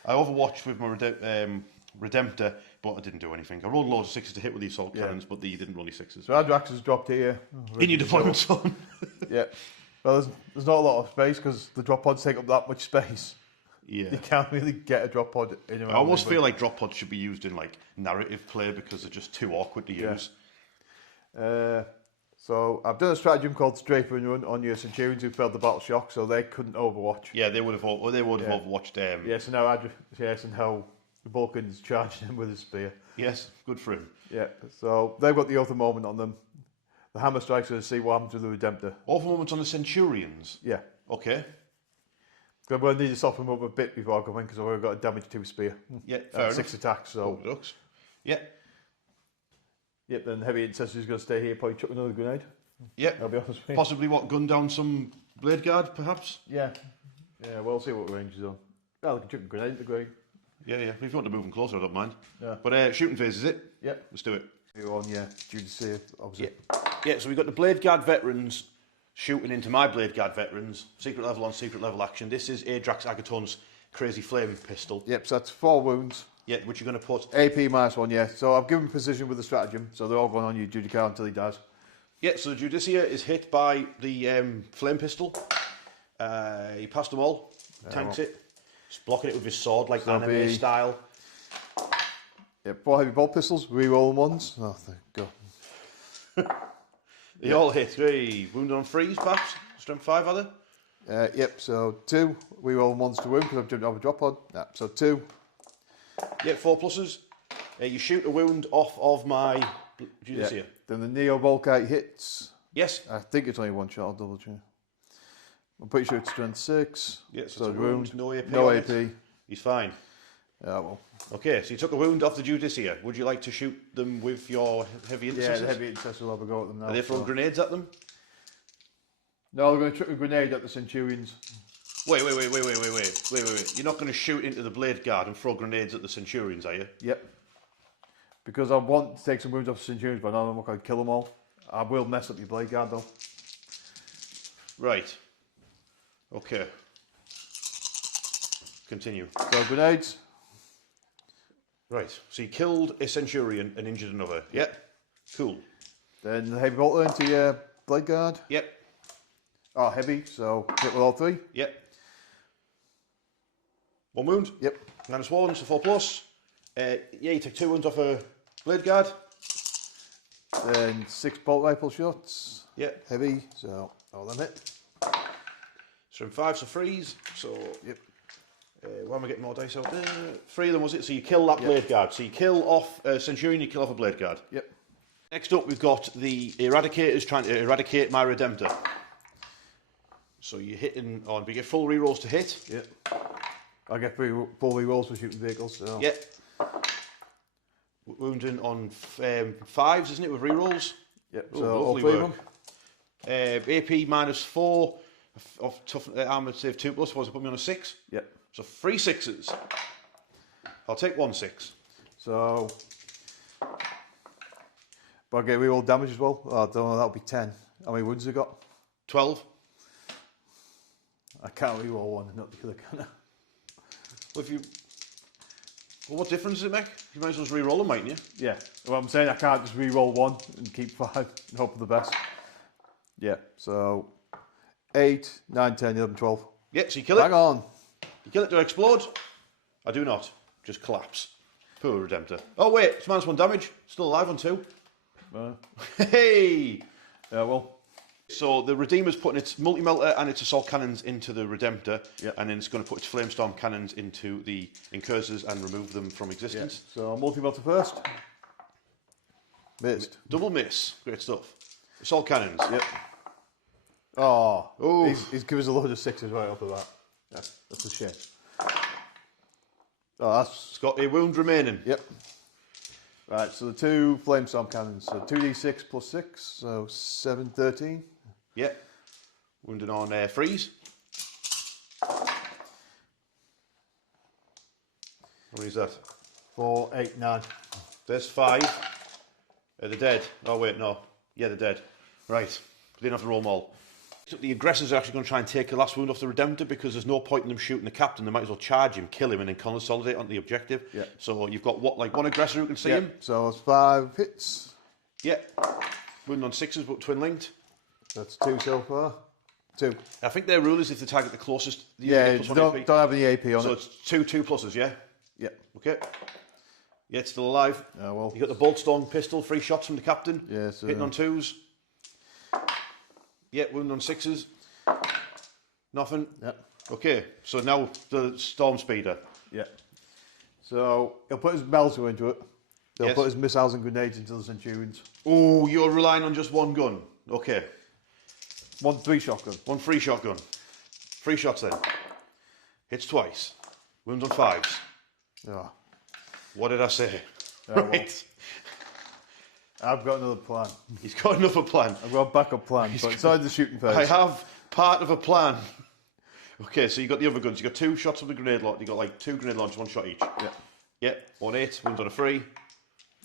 I overwatched with my Redemptor, but I didn't do anything. I rolled loads of 6s to hit with the assault cannons, but they didn't roll any 6s. So Adrax has dropped here. In your deployment zone. Yeah. Well, there's not a lot of space because the drop pods take up that much space. Yeah. You can't really get a drop pod in around. I almost feel like drop pods should be used in like narrative play because they're just too awkward to use. So I've done a stratagem called Strafer and Run on your Centurions who felt the battle shock, so they couldn't overwatch. Yeah, they would have overwatched. So now and how the Vulkan's charging him with his spear. Yes, good for him. Yeah, so they've got the other moment on them. The hammer strikes to see what happens to the Redemptor. Awful moments on the Centurions. Yeah. Okay. I'm going to need to soften him up a bit before I go in because I've already got a damage to his spear. Yeah, fair enough. 6 attacks, so... Yeah. Yep, then Heavy Intercessor is going to stay here, probably chuck another grenade. Yeah. I'll be honest with you. Possibly gun down some blade guard, perhaps? Yeah. Yeah, we'll see what range is on. Well, I can chuck a grenade into the grave. Yeah. If you want to move them closer, I don't mind. Yeah. But shooting phase, is it? Yep. Let's do it. You're on, Judicia, obviously. Yeah, so we've got the blade guard veterans shooting into my blade guard veterans. Secret level on secret level action. This is Adrax Agaton's crazy flaming pistol. Yep, so that's 4 wounds. Yeah, which you're going to put... AP -1, yeah. So I've given precision with the stratagem, so they're all going on your Judicar until he dies. Yeah, so the Judicia is hit by the flame pistol. He passed them all. Tanks it. Just blocking it with his sword, like anime style. Yep, 4 heavy bolt pistols, reroll ones. Oh, thank God. They all hit. 3 wounded on 3s, perhaps. Strength 5, are they? Yep, so 2 reroll ones to wound because I've jumped over a drop pod. Yeah, so 2. Yep, 4 pluses. You shoot a wound off of my Judicia. Yeah. Then the Neo Volkite hits. Yes. I think it's only 1 shot, I'll double check. I'm pretty sure it's strength 6. Yeah, so it's a wound, no AP. No AP. He's fine. Yeah, well. Okay, so you took a wound off the Judicia. Would you like to shoot them with your heavy intercessors? Yeah, the heavy intercessors will have a go at them now. Are they throwing grenades at them? No, they're going to chuck a grenade at the Centurions. Wait. You're not going to shoot into the blade guard and throw grenades at the Centurions, are you? Yep. Because I want to take some wounds off the Centurions, but I don't look like kill them all. I will mess up your blade guard though. Right. Okay. Continue. So grenades. Right. So you killed a Centurion and injured another. Yep. Cool. Then the heavy bolter into your blade guard. Yep. Oh, heavy, so hit with all 3. Yep. 1 wound. Yep. -1, so 4 plus. Yeah, you take 2 wounds off a blade guard. Then 6 bolt rifle shots. Yep. Heavy, so all them hit. Strength 5, so 3s. So, yep. Why am I getting more dice out there? 3 of them, was it? So you kill that blade guard. So you kill off a Centurion, you kill off a blade guard. Yep. Next up, we've got the Eradicators trying to eradicate my Redemptor. So you're hitting on, but you get full rerolls to hit. Yep. I get full rerolls for shooting vehicles. So. Yep. Wounding on 5s, isn't it, with rerolls? Yep. Ooh, so all 3 of them. AP -4 of tough armor save 2 plus. Suppose I put me on a 6. Yep. So 3 6s. I'll take 1 6. So, but I get reroll damage as well. Oh, I don't know, that'll be 10. How many wounds have you got? 12. I can't re-roll one and not the other, can I? Well, well, what difference does it make? You might as well just re-roll them, mightn't you? Yeah. Well, I'm saying I can't just re-roll one and keep 5 and hope for the best. Yeah, so 8, 9, 10, 11, 12. Yeah, so you kill it. Hang on. You kill it, do I explode? I do not. Just collapse. Poor Redemptor. Oh, wait, it's -1 damage. Still alive on 2. Hey! Well. So the Redeemer's putting its multi-melter and its assault cannons into the Redemptor, Yep. and then it's going to put its flamestorm cannons into the incursors and remove them from existence. Yeah. So multi-melter first. Missed. Double miss. Great stuff. Assault cannons. Yep. Oh. Ooh. He's given us a load of 6s right off the bat. Yeah, that's a shame. Oh, It's got a wound remaining. Yep. Right, so the 2 flamestorm cannons. So 2d6 plus 6, so 7, 13. Yep. Wounded on freeze. How many is that? 4, 8, 9. There's 5. They're dead. Oh, wait, no. Yeah, they're dead. Right. They didn't have to roll them all. So the aggressors are actually going to try and take the last wound off the Redemptor because there's no point in them shooting the captain. They might as well charge him, kill him, and then consolidate onto the objective. Yeah. So you've got what, like one aggressor who can see him? So it's 5 hits. Yeah. Wounded on 6s, but twin linked. That's 2 so far. 2. I think their rule is if they target the closest. Yeah, get don't have any AP on so it. it's 2 2+, yeah? Yeah. Okay. Yeah, it's still alive. Oh, well. You got the bolt storm pistol, 3 shots from the captain. Yeah, so hitting on 2s. Yeah, wounded on 6s. Nothing. Yep. Okay, so now the storm speeder. Yeah. So he'll put his melter into it. He'll Yes. put his missiles and grenades into the Centurions. Oh, you're relying on just one gun. Okay. 1 3 shotgun. 1 free shotgun. 3 shots then. Hits twice. Wounds on 5s. Oh. What did I say? Oh, well. Right. I've got another plan. He's got another plan. I've got a backup plan, but inside the shooting phase. I have part of a plan. Okay, so you got the other guns. You got 2 shots of the grenade launch. You got like 2 grenade launches, 1 shot each. Yeah. Yeah. 1 8. Wounds on a 3.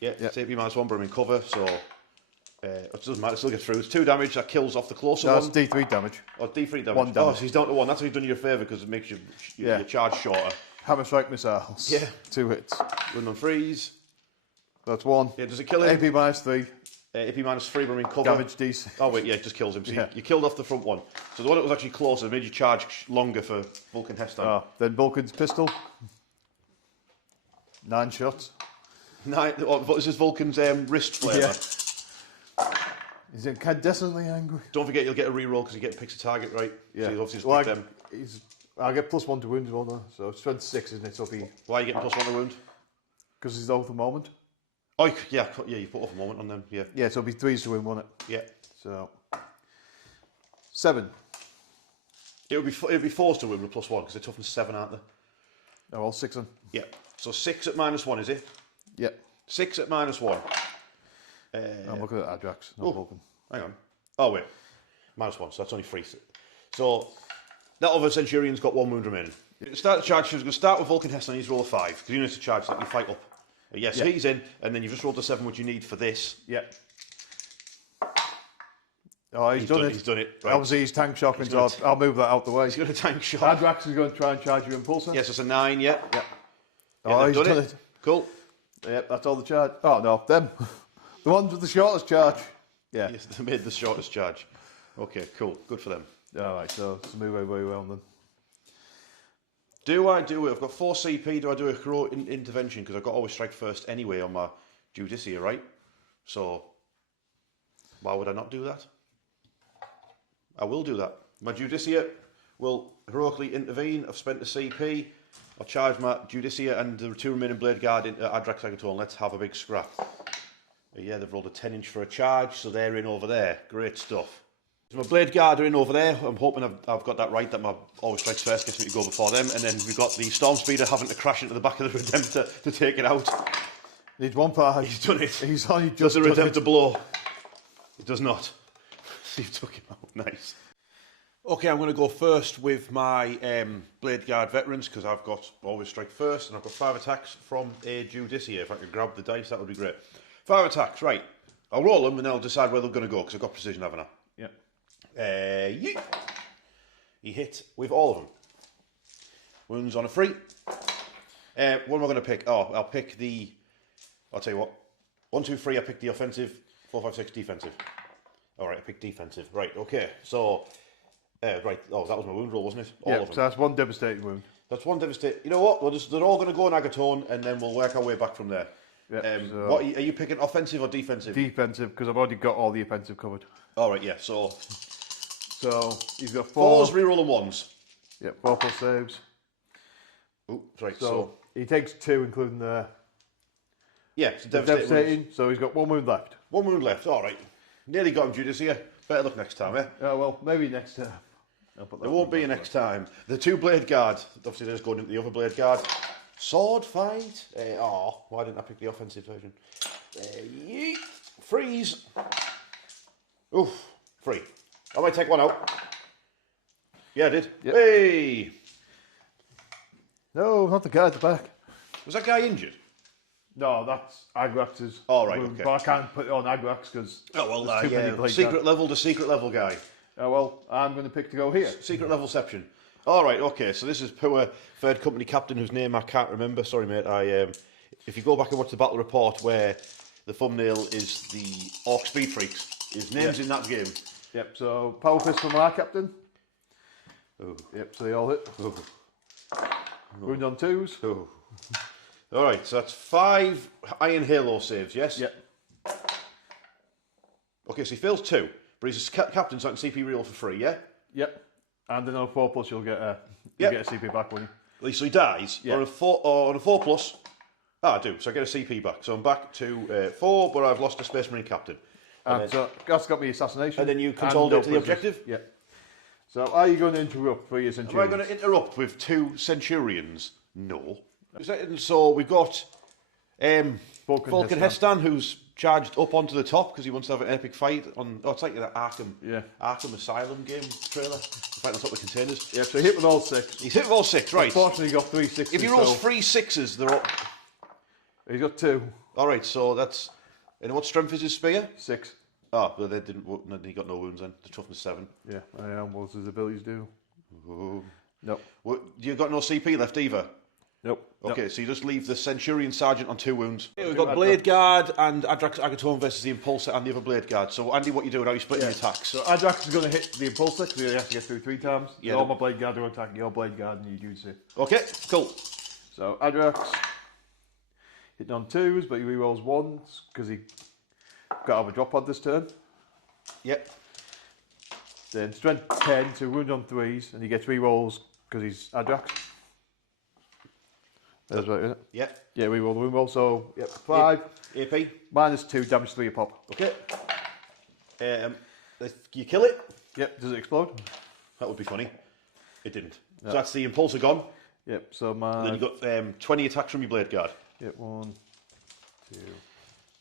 Yeah. Yeah. Take -1, but I'm in cover, so it doesn't matter. Still get through. It's 2 damage. That kills off the closer No, that's one. D3 damage. Or D3 damage. 1 damage. Oh, so he's down to 1. That's how he's done you a favour because it makes your charge shorter. Hammer strike missiles. Yeah. 2 hits. Wound on 3s. That's 1. Yeah, does it kill him? AP -3. AP -3, but I'm in cover. Damage D6. Oh wait, yeah, it just kills him. So Yeah. you killed off the front one. So the one that was actually closer made you charge longer for Vulkan Heston. Oh, then Vulkan's pistol. 9 shots. What is this Vulkan's wrist flavour? Yeah. He's incandescently angry. Don't forget you'll get a reroll because you get picks a target, right? Yeah. So you obviously just Well, pick them. I'll get +1 to wound as well, though. So it's 26, isn't it? So be Why are you getting +1 to wound? because he's out at the moment. Oh, yeah, you put off a moment on them, yeah. Yeah, so it'll be 3s to win, won't it? Yeah. So 7. It would be 4s to win with +1 because they're toughness 7, aren't they? Oh, well, 6 on. Yeah. So 6 at -1, is it? Yeah. 6 at -1. I'm looking at Ajax, not Vulkan. Hang on. Oh, wait. -1, so that's only 3. So that other Centurion's got 1 wound remaining. Start the charge, she was going to start with Vulkan Heston, he's roll a 5, because you need to charge that, you fight up. Yes, Yeah. he's in, and then you've just rolled a 7, which you need for this. Yeah. Oh, he's done it. He's done it. Right. Obviously, he's tank shocking, He's so got I'll move that out the way. He's got a tank shot. Adrax is going to try and charge you impulsor. Yes, it's a 9, yeah. Yeah. Yeah, Oh, they've he's done it. Cool. Yep, that's all the charge. Oh, no, them. The ones with the shortest charge. Yeah. Yes, they made the shortest charge. Okay, cool. Good for them. All right, so let's move very well then. Do I do it? I've got 4 CP. Do I do a heroic intervention? Because I've got always strike first anyway on my Judicia, right? So, why would I not do that? I will do that. My Judicia will heroically intervene. I've spent the CP. I'll charge my Judicia and the 2 remaining Blade Guard into Adrax Agator and let's have a big scrap. Yeah, they've rolled a 10-inch for a charge, so they're in over there. Great stuff. So my Blade Guard are in over there. I'm hoping I've got that right, that my always strikes first gets me to go before them. And then we've got the Storm Speeder having to crash into the back of the Redemptor to take it out. Needs 1 part. He's done it. He's only Does just the done Redemptor it. blow? It does not. You took him out. Nice. Okay, I'm going to go first with my Blade Guard veterans because I've got always strike first and I've got 5 attacks from a Judicia. If I could grab the dice, that would be great. 5 attacks, right. I'll roll them and then I'll decide where they're going to go because I've got precision, haven't I? Yep. Yeet. He hit with all of them. Wounds on a 3. What am I going to pick? Oh, I'll pick the... I'll tell you what. 1, 2, 3, I pick the offensive. 4, 5, 6, defensive. Alright, I picked defensive. Right, okay. So, right. Oh, that was my wound roll, wasn't it? All of them. So that's 1 devastating wound. That's 1 devastating... You know what? They're all going to go in Agatone, and then we'll work our way back from there. Yep, so what are you picking, offensive or defensive? Defensive, because I've already got all the offensive covered. Alright, yeah, so he's got 4. 4s, reroll, and 1s. Yep, 4 plus saves. Oh, right, So he takes 2, including the... Yeah, it's devastating. So he's got 1 wound left. 1 wound left, alright. Nearly got him, Judas, here. Better luck next time, eh? Oh, well, maybe next time. There won't be a next time. The 2 blade guard, obviously there's going into the other blade guard. Sword fight. Why didn't I pick the offensive version? Yeet. Freeze. Oof, 3. I might take 1 out. Yeah, I did. Yep. Hey! No, not the guy at the back. Was that guy injured? No, that's Agrax's. Oh, right, wound, okay. But I can't put it on Agrax because secret level to secret level guy. Oh, well, I'm going to pick to go here. Secret levelception. All right, okay. So this is poor third company captain whose name I can't remember. Sorry, mate. If you go back and watch the battle report where the thumbnail is the Orc Speed Freaks, his name's in that game. Yep. So power fist from our captain. Oh. Yep. So they all hit. Oh. Wound on 2s. Oh. All right. So that's 5 Iron Halo saves. Yes. Yep. Okay. So he fails 2, but he's a captain, so I can CP reroll for free. Yeah. Yep. And then on a 4 plus, you'll get a get a CP back, won't you? At least so he dies. Yep. On a 4 plus. I do. So I get a CP back. So I'm back to 4, but I've lost a Space Marine captain. And so that's got me assassination. And then you consolidate to the objective? Yeah. So are you going to interrupt for your Centurions? Am I going to interrupt with 2 Centurions? No. So we've got Vulkan Hestan, who's charged up onto the top because he wants to have an epic fight on... Oh, it's like the Arkham Asylum game trailer. Fight on top of containers. Yeah, so he hit with all 6. He's hit with all 6, right. Unfortunately, he got 3 6s. If he rolls 3 6s, they're all... He's got 2. All right, so that's... And what strength is his spear? 6. Oh, but they didn't... He got no wounds then. The toughness 7. Yeah, what does his abilities do? Oh. Nope. Well, you've got no CP left either? Nope. Okay, so you just leave the Centurion Sergeant on 2 wounds. We've got Blade Guard and Adrax Agatone versus the Impulsor and the other Blade Guard. So, Andy, what you doing? How are you splitting your attacks? So Adrax is going to hit the Impulsor because he has to get through 3 times. Yeah. All my Blade Guard are attacking your Blade Guard and you use it. Okay, cool. So Adrax hitting on 2s, but he rerolls 1s because he got out of a drop pod this turn. Yep. Then strength 10, so wound on 3s, and he gets rerolls because he's Adrax. That's right, isn't it? Yep. Yeah, reroll the wound roll, so 5. AP. Minus 2, damage 3 a pop. Okay. You kill it? Yep, does it explode? That would be funny. It didn't. No. So that's the Impulsor gone. Yep, so my... Then you got 20 attacks from your Blade Guard. Yep, 1, 2...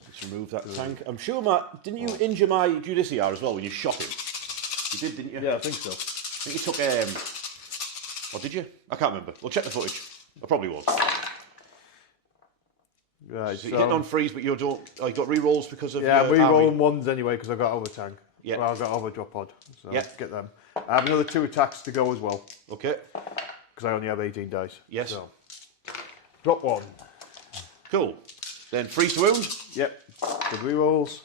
Let's remove that tank. I'm sure, Matt, didn't you injure my Judiciar as well when you shot him? You did, didn't you? Yeah, I think so. I think you took... Or did you? I can't remember. We'll check the footage. I probably won't. Right, so you're hitting on freeze, but you don't... Oh, you got re-rolls because of... Yeah, I'm re-rolling 1s anyway because I got over tank. Yeah. Well, I got over drop pod. So get them. I have another 2 attacks to go as well. Okay. Because I only have 18 dice. Yes. So. Drop 1. Cool. Then freeze to wound. Yep. With re-rolls.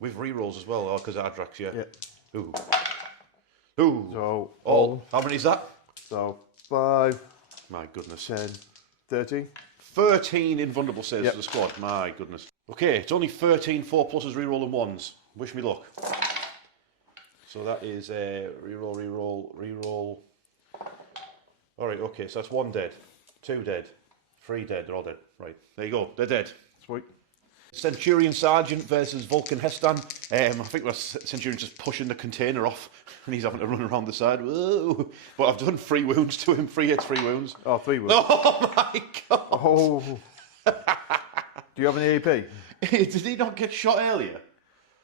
With re-rolls as well, because Adrax, yeah. Yep. Ooh. Ooh. So, all. How many is that? So, 5. My goodness. 10. 13. 13 invulnerable saves for the squad. My goodness. Okay, it's only 13 4 pluses, reroll and 1s. Wish me luck. So that is reroll, reroll, reroll. Alright, okay, so that's 1 dead, 2 dead, 3 dead, they're all dead. Right, there you go, they're dead. Sweet. Centurion Sergeant versus Vulkan Hestan. I think the Centurion's just pushing the container off and he's having to run around the side. Whoa. But I've done 3 wounds to him, 3 hits, 3 wounds. Oh, 3 wounds. Oh my god! Oh. Do you have an AP? Did he not get shot earlier?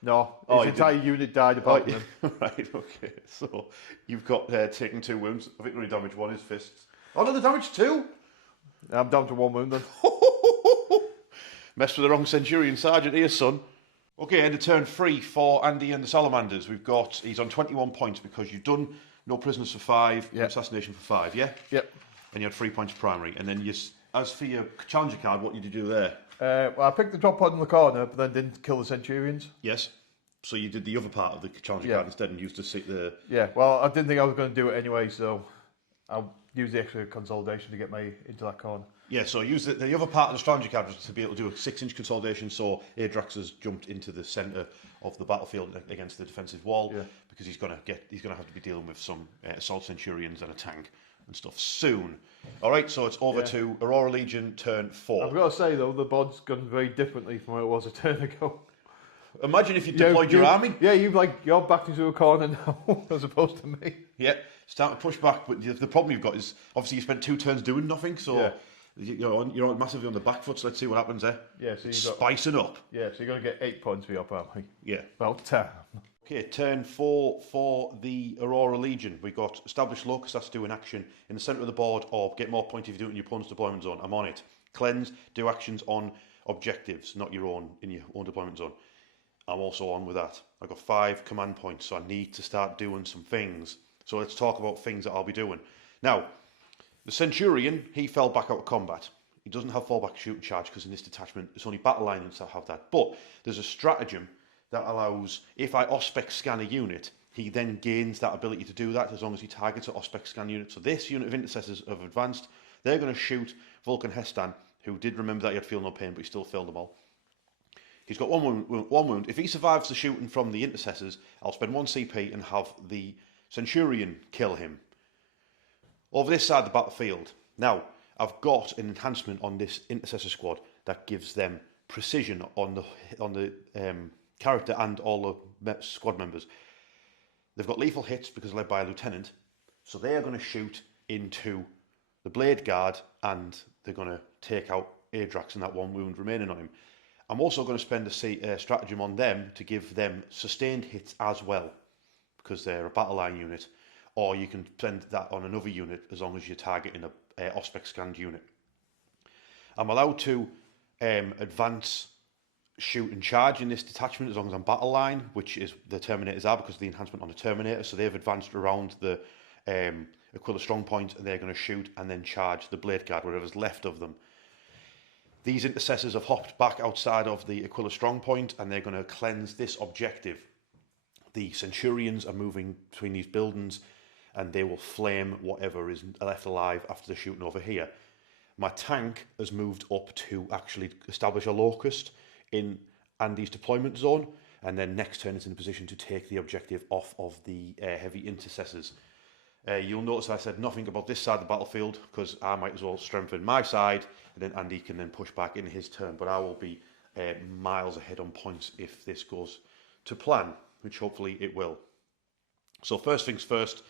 No, his entire unit died apart from him. Right, okay. So you've got taken 2 wounds. I think the only damage 1 is fists. Oh no, the damage 2? I'm down to 1 wound then. Messed with the wrong Centurion Sergeant here, son. Okay, end of turn 3 for Andy and the Salamanders. He's on 21 points because you've done no prisoners for 5, Yep. assassination for 5, yeah? Yep. And you had 3 points primary. And then as for your challenger card, what did you do there? Well, I picked the drop pod in the corner, but then didn't kill the Centurions. Yes. So you did the other part of the challenger card instead and used the... Yeah, well, I didn't think I was going to do it anyway, so I'll use the extra consolidation to get me into that corner. Yeah, so use the other part of the strategy card was to be able to do a 6-inch consolidation, so Adrax has jumped into the centre of the battlefield against the defensive wall, because he's gonna have to be dealing with some assault centurions and a tank and stuff soon. All right, so it's over to Aurora Legion turn 4. I've got to say though, the bod's gone very differently from where it was a turn ago. Imagine if you deployed your army. Yeah, you're backed into a corner now, as opposed to me. Yeah, start to push back, but the problem you've got is obviously you spent 2 turns doing nothing, so you're massively on the back foot. So let's see what happens there. Yeah, so it's spicing up. Yeah, so you're going to get 8 points for your army. Yeah. About 10. Okay, turn 4 for the Aurora Legion. We got establish locus, that's do an action in the centre of the board, or get more points if you do it in your opponent's deployment zone. I'm on it. Cleanse, do actions on objectives, not your own, in your own deployment zone. I'm also on with that. I've got 5 command points, so I need to start doing some things. So let's talk about things that I'll be doing. Now, the Centurion, he fell back out of combat. He doesn't have fallback shooting charge because in this detachment, it's only battle lines that have that. But there's a stratagem that allows, if I Auspec scan a unit, he then gains that ability to do that as long as he targets an Auspec scan unit. So this unit of intercessors have advanced. They're going to shoot Vulkan Hestan, who did remember that he had feel no pain, but he still failed them all. He's got one wound. If he survives the shooting from the intercessors, I'll spend 1 CP and have the Centurion kill him. Over this side of the battlefield, now, I've got an enhancement on this intercessor squad that gives them precision on the character and all the squad members. They've got lethal hits because led by a lieutenant, so they are going to shoot into the blade guard and they're going to take out Adrax and that 1 wound remaining on him. I'm also going to spend a stratagem on them to give them sustained hits as well, because they're a battle line unit, or you can spend that on another unit as long as you're targeting a Auspec scanned unit. I'm allowed to advance, shoot and charge in this detachment as long as I'm battle line, which is the Terminators are because of the enhancement on the Terminator, so they've advanced around the Aquila strong point and they're going to shoot and then charge the blade guard, whatever's left of them. These intercessors have hopped back outside of the Aquila strong point and they're going to cleanse this objective. The Centurions are moving between these buildings and they will flame whatever is left alive after the shooting over here. My tank has moved up to actually establish a locust in Andy's deployment zone, and then next turn it's in a position to take the objective off of the heavy intercessors. You'll notice I said nothing about this side of the battlefield because I might as well strengthen my side and then Andy can then push back in his turn, but I will be miles ahead on points if this goes to plan, which hopefully it will. So first things first,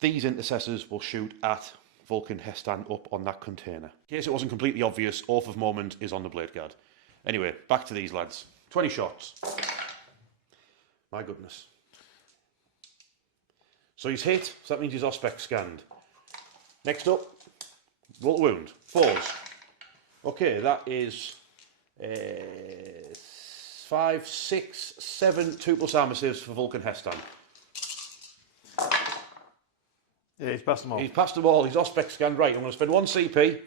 these intercessors will shoot at Vulkan Hestan up on that container. In case it wasn't completely obvious, Oath of Moment is on the blade guard. Anyway, back to these lads. 20 shots. My goodness. So he's hit, so that means he's Auspec scanned. Next up, roll wound. 4s. Okay, that is 5, 6, 7, 2+ armor saves for Vulkan Hestan. Yeah, he's passed them all. He's passed them all. He's Auspec scanned. Right, I'm going to spend 1 CP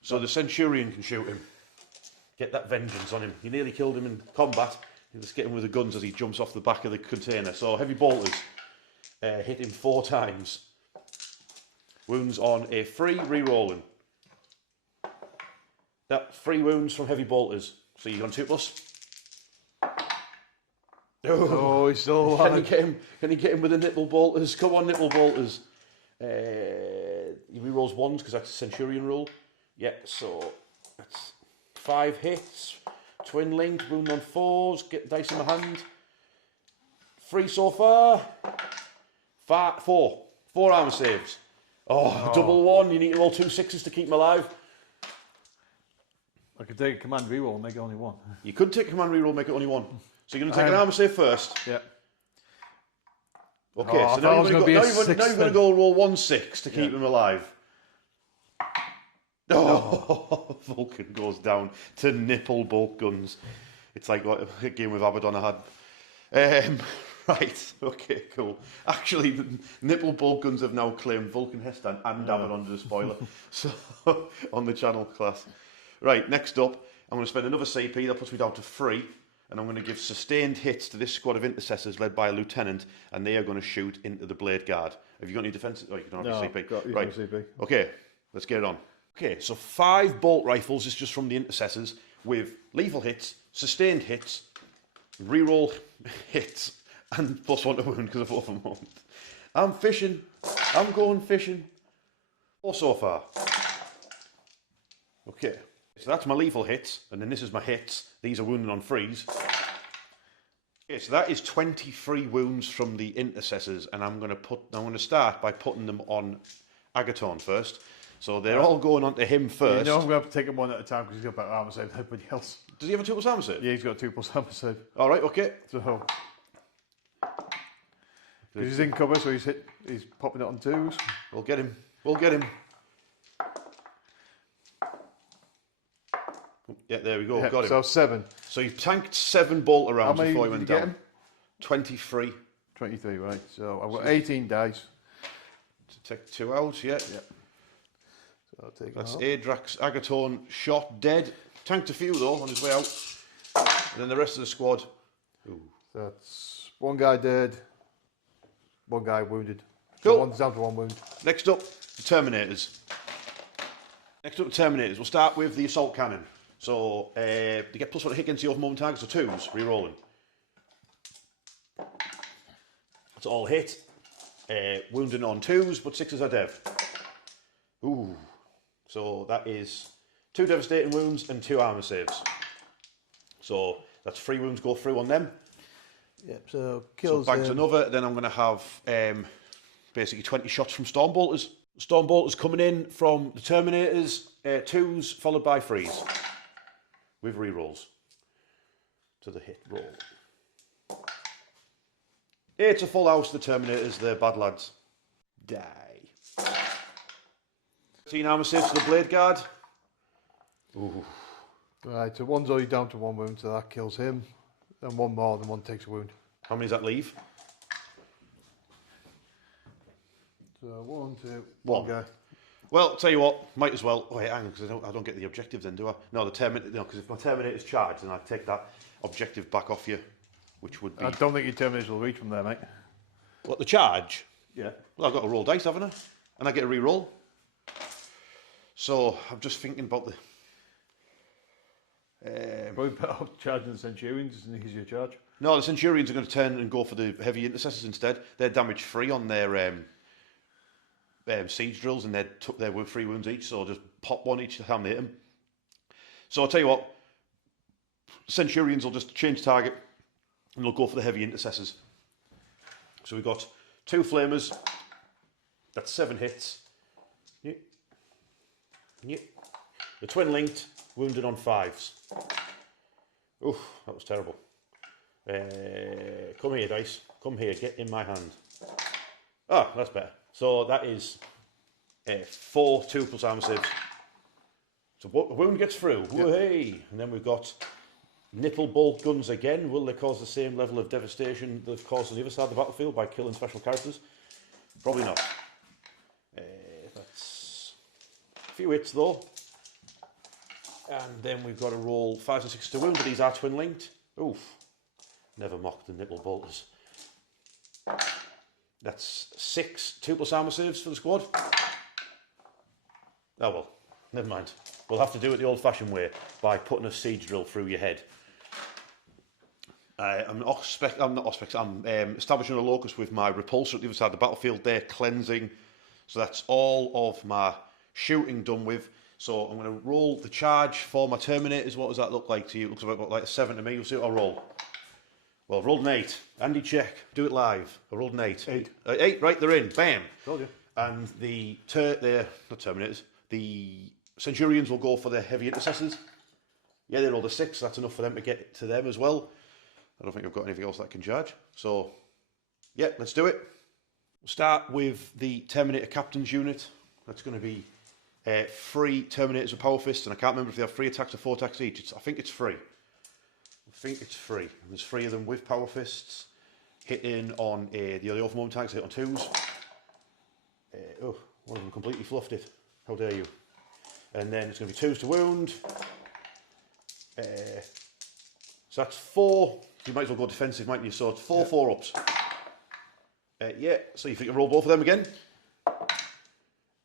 so the Centurion can shoot him. Get that vengeance on him. You nearly killed him in combat. Let's get him with the guns as he jumps off the back of the container. So heavy bolters hit him 4 times. Wounds on a 3, re-rolling. That 3 wounds from heavy bolters. So you're on 2+. Oh, he's still alive. Can he get him with the nipple bolters? Come on, nipple bolters. He re-rolls 1s because that's a Centurion rule. Yeah, so that's 5 hits. Twin linked, wound on 4s. Get dice in my hand. 3 so far. 4 armor saves. Oh, double 1. You need to roll 2 6s to keep him alive. I could take a command reroll and make it only 1. You could take a command reroll, make it only 1. So you're going to take an armor save first. Yeah. Okay, so now you're going to go roll 1 6 to keep him alive. Oh, Vulkan goes down to nipple bolt guns. It's like what a game with Abaddon I had. Right, okay, cool. Actually, the nipple bolt guns have now claimed Vulkan Hestan and Abaddon as a spoiler. So, on the channel class. Right, next up, I'm going to spend another CP. That puts me down to 3. And I'm going to give sustained hits to this squad of intercessors led by a lieutenant, and they are going to shoot into the blade guard. Have you got any defense? Oh, you don't have a CP. Right. CP. Okay, let's get it on. Okay, so 5 bolt rifles is just from the intercessors with lethal hits, sustained hits, reroll hits, and +1 to wound because of overmount. I'm fishing. I'm going fishing. 4 so far. Okay, so that's my lethal hits, and then this is my hits. These are wounded on 3s. Okay, so that is 23 wounds from the intercessors, and I'm going to start by putting them on Agaton first. So they're all going on to him first. You know, I'm going to have to take them one at a time because he's got better armor save than everybody else. Does he have a 2+ armor save? Yeah, he's got a 2+ armor save. All right, okay. So he's in cover, so he's popping it on 2s. We'll get him. We'll get him. Yeah, there we go. Yeah, got him. So 7. So you tanked 7 bolt rounds before he went down. Him? 23. 23, right. So I've got 18 dice. To take 2 out, yeah. So I'll take That's Adrax, Agaton, shot, dead. Tanked a few though on his way out. And then the rest of the squad. Ooh. That's 1 guy dead, 1 guy wounded. Cool. So one's down to 1 wound. Next up, the Terminators. We'll start with the assault cannon. So they get +1 to hit against the overmoving targets, so 2s, re-rolling. It's all hit. Wounding on 2s, but 6s are dev. Ooh. So that is 2 devastating wounds and 2 armor saves. So that's 3 wounds go through on them. Yep, so kills. So bags another. Then I'm going to have basically 20 shots from Stormbolters. Stormbolters coming in from the Terminators, 2s followed by 3s. With re-rolls to the hit roll. 8's a full house, the Terminators, they're bad lads. Die. 13 armor saves to the Blade Guard. Ooh. Right, so 1's already down to 1 wound, so that kills him. And 1 more, then 1 takes a wound. How many does that leave? So 1, 2, 1 1 guy. Well, tell you what, might as well. Oh, hang on, because I don't get the objective then, do I? No, because if my Terminator's charged, then I take that objective back off you, which would be. I don't think your Terminators will reach from there, mate. What, the charge? Yeah. Well, I've got to roll dice, haven't I? And I get a re-roll. So I'm just thinking about the. Probably better off charging the Centurions, it's an easier charge. No, the Centurions are going to turn and go for the heavy intercessors instead. They're damage free on their siege drills, and they took their 3 wounds each, so just pop 1 each time they hit them. So I'll tell you what, Centurions will just change target and they'll go for the heavy intercessors. So we've got 2 flamers, that's 7 hits. Yep. Yep. The twin linked, wounded on 5s. Oof, that was terrible. Come here, dice. Come here, get in my hand. Ah, that's better. So that is 4 2+ armor saves. So a wound gets through. Yep. Hey! And then we've got nipple bolt guns again. Will they cause the same level of devastation they've caused on the other side of the battlefield by killing special characters? Probably not. That's a few hits though. And then we've got to roll 5s and 6s to wound, but these are twin linked. Oof. Never mock the nipple bolters. That's 6 2+ armor saves for the squad. Oh well, never mind. We'll have to do it the old-fashioned way by putting a siege drill through your head. I'm establishing a locus with my repulsor at the other side of the battlefield. They're cleansing, so that's all of my shooting done with. So I'm going to roll the charge for my Terminators. What does that look like to you? It looks about like a 7 to me. We'll see what I roll. Well, I've rolled an 8. Andy, check. Do it live. I rolled an 8. 8. 8, right, they're in. Bam. Told you. And the not Terminators, the Centurions will go for the heavy intercessors. Yeah, they rolled a 6. That's enough for them to get to them as well. I don't think I've got anything else that can charge. So, yeah, let's do it. We'll start with the Terminator Captain's unit. That's going to be 3 Terminators with Power Fists, and I can't remember if they have 3 attacks or 4 attacks each. I think it's 3. think it's 3. There's 3 of them with power fists. Hitting on the other overmoment tanks, hit on 2s. Oh, one of them completely fluffed it. How dare you? And then it's going to be 2s to wound. So that's 4. You might as well go defensive, mightn't you? So it's 4 4-ups. Yeah, so you think you roll both of them again?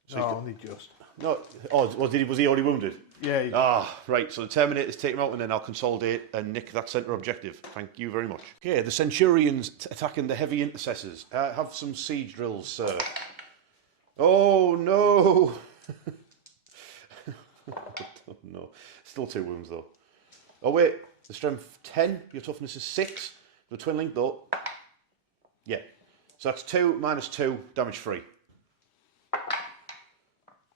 So no, only just. No, was he already wounded? Yeah. Right, so the Terminators take him out and then I'll consolidate and nick that centre objective. Thank you very much. Okay, the Centurions attacking the heavy intercessors. Have some siege drills, sir. Oh, no! Oh, no. Still 2 wounds, though. Oh, wait. The strength 10, your toughness is 6. The twin link, though. Yeah. So that's 2 minus 2, damage 3.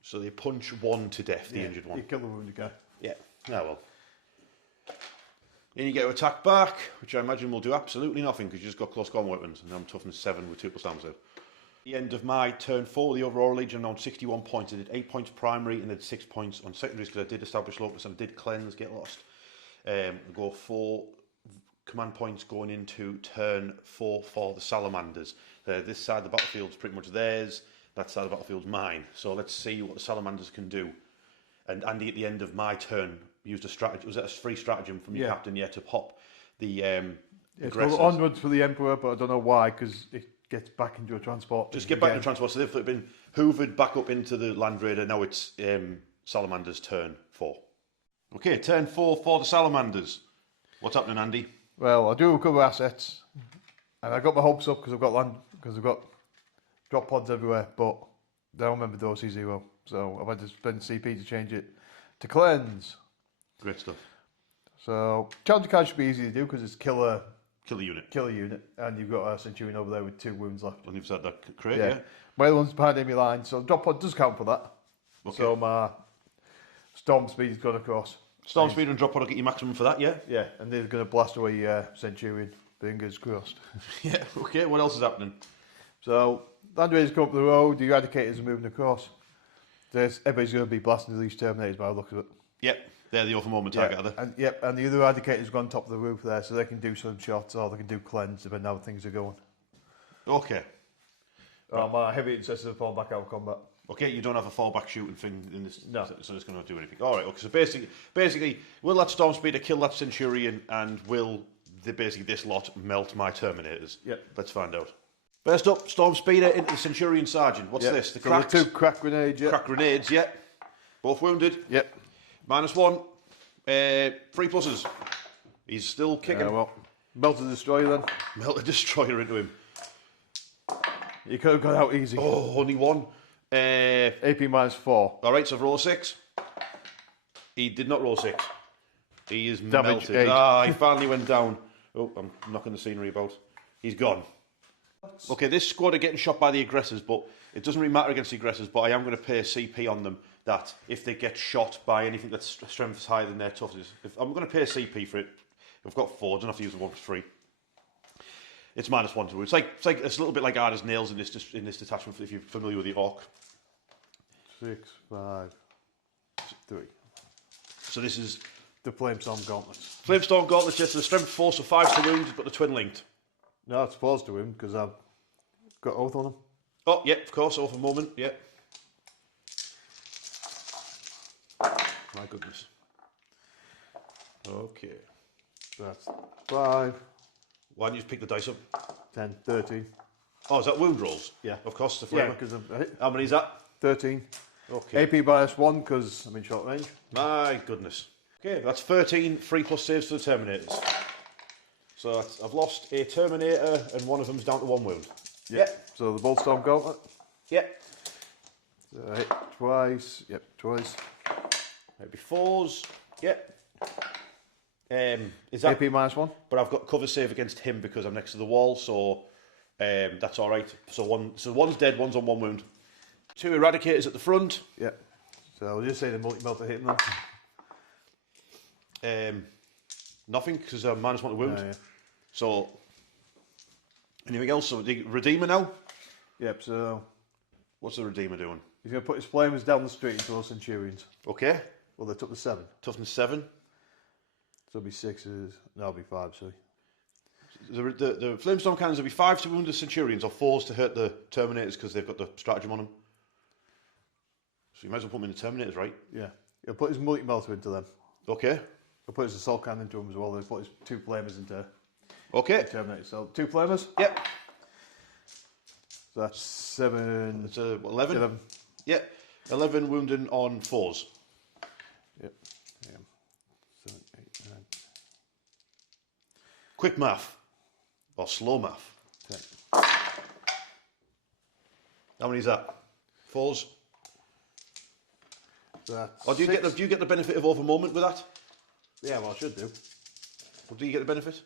So they punch 1 to death, the injured one. You kill the wounded guy. Yeah. Oh, well. Then you get to attack back, which I imagine will do absolutely nothing because you just got close combat weapons, and I'm toughness 7 with 2 plus damage. At the end of my turn 4, the Aurora Legion on 61 points. I did 8 points primary and did 6 points on secondaries because I did establish locus and I did cleanse, get lost. I go 4 command points going into turn 4 for the Salamanders. This side of the battlefield is pretty much theirs. That side of the battlefield's mine. So let's see what the Salamanders can do. And Andy, at the end of my turn, used a strategy. Was it a free stratagem from your captain? Yeah, to pop the aggressors. Onwards for the Emperor, but I don't know why, because it gets back into a transport. Just get back into transport. So they've been hoovered back up into the Land Raider. Now it's Salamanders turn 4. Okay, turn 4 for the Salamanders. What's happening, Andy? Well, I do recover assets, and I got my hopes up because I've got drop pods everywhere, but they don't remember those C0, so I've had to spend CP to change it to cleanse. Great stuff. So challenge card should be easy to do because it's kill a unit, and you've got a Centurion over there with 2 wounds left. And you've said that crate, yeah. My other one's behind enemy line, so drop pod does count for that. Okay. So my storm speed's gone across. Storm speed and drop pod will get you maximum for that, yeah? Yeah, and they're going to blast away Centurion. Fingers crossed. Yeah, okay, what else is happening? So Land Raiders come up the road, the Eradicators are moving across. Everybody's going to be blasting these Terminators by the look of it. Yep, they're the overmoment target, are they? And the other Eradicators go on top of the roof there, so they can do some shots or they can do cleanse depending on how things are going. Okay. My heavy intercessors have fallen back out of combat. Okay, you don't have a fallback shooting thing in this, no. So it's going to do anything. All right, okay. So basically, will that Storm Speeder kill that Centurion, and will this lot melt my Terminators? Yep. Let's find out. First up, Storm Speeder into the Centurion Sergeant. What's this? The cracks? The 2 crack grenades, Crack grenades, yeah. Both wounded. Yep. -1. 3 pluses. He's still kicking. Well, melt a destroyer then. Melt a destroyer into him. You could have got out easy. Oh, only 1. AP -4. All right, so roll 6. He did not roll 6. He is Damage melted. 8. He finally went down. Oh, I'm knocking the scenery about. He's gone. Okay, this squad are getting shot by the aggressors, but it doesn't really matter against the aggressors, but I am going to pay a CP on them that if they get shot by anything that's strength is higher than their toughness, I'm going to pay a CP for it. I've got 4, I don't have to use the 1 for free. It's -1 to wound. It's a little bit like Arda's nails in this detachment, if you're familiar with the Orc. 6, 5, 3. So this is the Flamestorm Gauntlets. Flamestorm Gauntlets, yes, so the strength 4, so 5 to wound, but the twin linked. No, it's 4 to him because I've got oath on him. Oh, yeah, of course, oath a moment, yeah. My goodness. Okay. That's 5. Why don't you just pick the dice up? 10, 13. Oh, is that wound rolls? Yeah. Of course, the Yeah, flamer. because How many is that? 13. Okay. AP -1 because I'm in short range. My goodness. Okay, that's 13 3 plus saves for the Terminators. So I've lost a Terminator and one of them's down to 1 wound. Yep. Yeah. So the Boltstorm Gauntlet. Yep. So hit twice. Yep, twice. Maybe 4s. Yep. Is that AP -1? But I've got cover save against him because I'm next to the wall, so that's all right. So one's dead, one's on 1 wound. 2 Eradicators at the front. Yep. So I'll just say the multi-melter hitting them. Nothing because I'm -1 to wound. Yeah. So anything else? So the Redeemer now. Yep. So what's the Redeemer doing? He's going to put his flamers down the street into those Centurions. Okay. Well, they took the 7. Toughness 7. So it'll be 6s. No, it'll be 5, sorry. The flamestone cannons will be 5 to wound the Centurions or 4s to hurt the Terminators because they've got the stratagem on them. So you might as well put them in the Terminators, right? Yeah. He'll put his multi-melter into them. Okay. He'll put his assault cannon into them as well. He'll put his 2 flamers into okay. the Terminator. So 2 flamers? Yep. So that's 7. It's 11. Yep. 11 wounding on 4s. Yep. 7, 8, 9. Quick math. Or slow math. 10. How many is that? 4s? That's or do you get the benefit of over moment with that? Yeah, well, I should do. Well, do you get the benefit?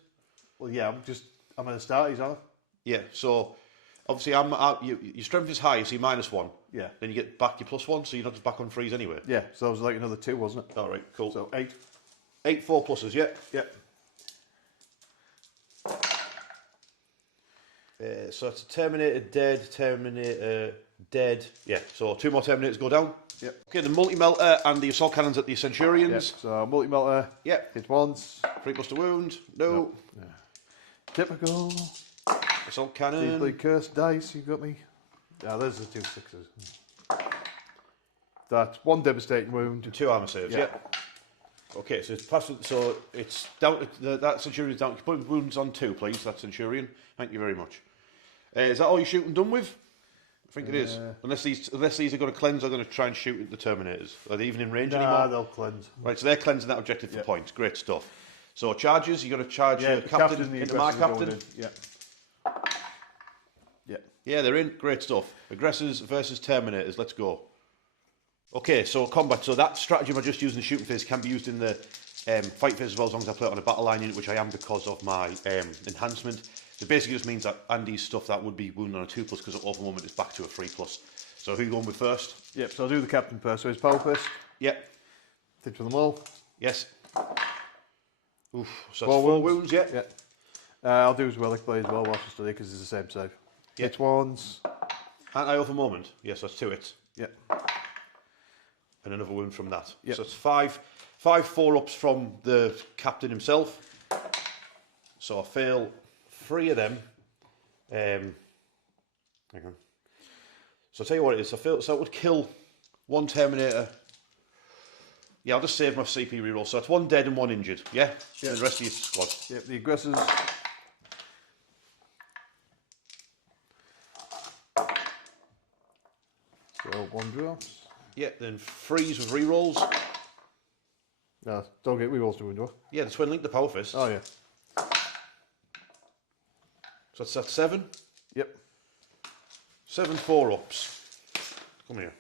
Well, yeah, I'm at the start, he's on it. Yeah, so obviously your strength is high, so you're -1. Yeah. Then you get back your +1, so you're not just back on 3s anyway. Yeah, so it was like another 2, wasn't it? All right, cool. So 8. 8 4 pluses, yeah. Yeah. So it's Terminator dead. Yeah, so 2 more Terminators go down. Yep. Okay, the multi-melter and the assault cannons at the Centurions. Yep. So multi-melter. Yep. Hit once. 3+ to wound. No. Yeah. Typical. Assault cannon. Deeply cursed dice, you got me. Yeah, there's the 2 6s. That's 1 devastating wound. 2 armor saves, yeah. Okay, so it's passed, so it's down to that Centurion's down. Put wounds on 2, please, that Centurion. Thank you very much. Is that all your shooting done with? I think it is. Unless these are going to cleanse, I'm going to try and shoot at the Terminators. Are they even in range anymore? Nah, they'll cleanse. Right, so they're cleansing that objective for points. Great stuff. So charges, you're going to charge your captain into my captain. Yeah. Yeah. Yeah, they're in. Great stuff. Aggressors versus Terminators. Let's go. Okay, so combat. So that stratagem I just used in the shooting phase can be used in the fight phase as well, as long as I play it on a battle line unit, which I am because of my enhancement. It basically just means that Andy's stuff that would be wounded on a 2+ because at over moment it's back to a 3+. So who are you going with first? Yep, so I'll do the captain first. So his power fist. Yep. Tips for them all. Yes. Oof. So that's 4 wounds, yeah. Yeah. I'll do his relic blade as well whilst I study because it's the same save. Yep. Hits once. And I over moment. Yes, that's 2 hits. Yep. And another wound from that. Yep. So it's 5 4-ups from the captain himself. So I fail 3 of them. Hang on. So I'll tell you what it is. So it would kill 1 Terminator. Yeah, I'll just save my CP reroll. So it's 1 dead and 1 injured. Yeah? Yep. And the rest of your squad. Yep, the aggressors. So 1 drops. Yeah, then freeze with rerolls. No, don't get rerolls to window. Yeah, the twin link, the power fist. Oh, yeah. So that's 7. Yep. 7 4-ups. Come here.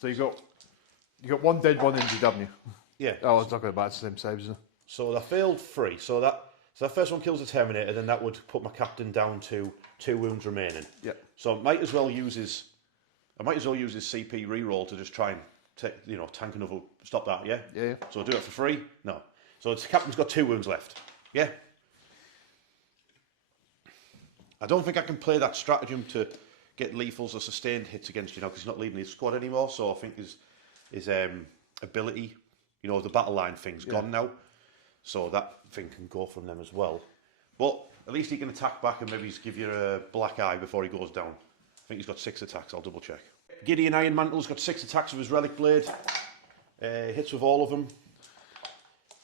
So you got 1 dead, 1 injured, haven't you? Yeah. Oh, I was talking about the same saves, isn't it? So I failed 3. So that first one kills the Terminator, then that would put my captain down to 2 wounds remaining. Yep. So I might as well use his CP reroll to just try and tank another. Stop that, yeah? Yeah. So I'll do it for free? No. So the captain's got 2 wounds left. Yeah? I don't think I can play that stratagem to get lethals or sustained hits against, because he's not leading his squad anymore. So I think his ability, the battle line thing's gone now. So that thing can go from them as well. But at least he can attack back and maybe give you a black eye before he goes down. I think he's got 6 attacks, I'll double check. Gideon Iron Mantle's got 6 attacks with his Relic Blade. Hits with all of them.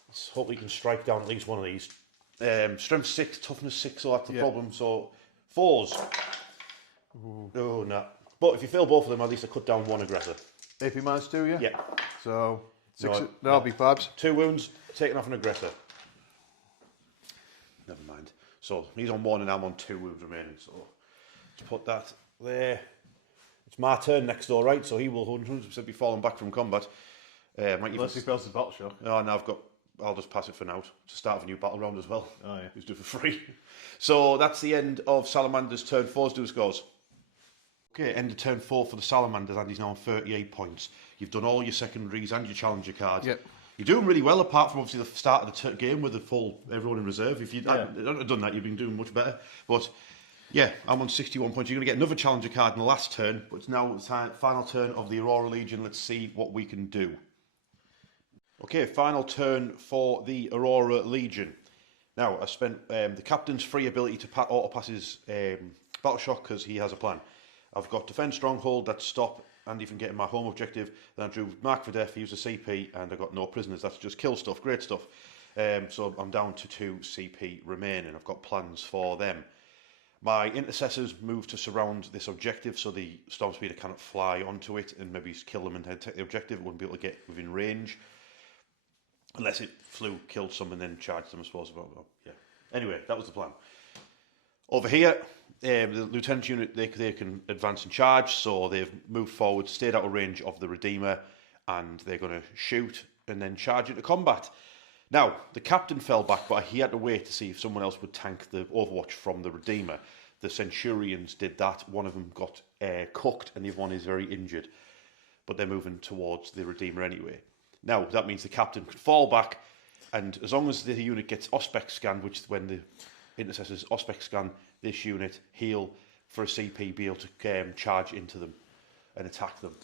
Let's hope he can strike down at least one of these. Strength 6, toughness 6, so that's the problem. So 4s. Ooh. Oh, no. But if you fail both of them, at least I cut down 1 aggressor. AP -2, yeah? Yeah. So 6. No, I'll be 5s. 2 wounds, taking off an aggressor. Never mind. So he's on 1 and I'm on 2 wounds remaining. So let's put that there. It's my turn next door, right? So he will 100% be falling back from combat. Unless he fails the battle shock. Oh, no, I'll just pass it for now. It's the start of a new battle round as well. Oh, yeah. He's do for free. So that's the end of Salamanders Turn 4's do scores. Okay, end of turn 4 for the Salamanders, and he's now on 38 points. You've done all your secondaries and your challenger cards. Yep. You're doing really well, apart from obviously the start of the game with the full everyone in reserve. If you hadn't done that, you've been doing much better. But yeah, I'm on 61 points. You're going to get another challenger card in the last turn, but it's now the final turn of the Aurora Legion. Let's see what we can do. Okay, final turn for the Aurora Legion. Now, I spent the captain's free ability to auto-pass his battle shock because he has a plan. I've got Defend Stronghold, that's stop Andy from getting my home objective. Then I drew Mark for Death, use a CP, and I got no prisoners. That's just kill stuff, great stuff. So I'm down to 2 CP remaining. I've got plans for them. My intercessors move to surround this objective so the Storm Speeder cannot fly onto it and maybe kill them and take the objective. It wouldn't be able to get within range. Unless it killed some and then charged them, I suppose. Well, yeah. Anyway, that was the plan. Over here, the lieutenant unit, they can advance and charge, so they've moved forward, stayed out of range of the Redeemer, and they're going to shoot and then charge into combat. Now, the captain fell back, but he had to wait to see if someone else would tank the Overwatch from the Redeemer. The Centurions did that. One of them got cooked, and the other one is very injured. But they're moving towards the Redeemer anyway. Now, that means the captain could fall back, and as long as the unit gets Ospec scanned, which is when the intercessors Ospec scan this unit, he'll, for a CP, be able to charge into them and attack them.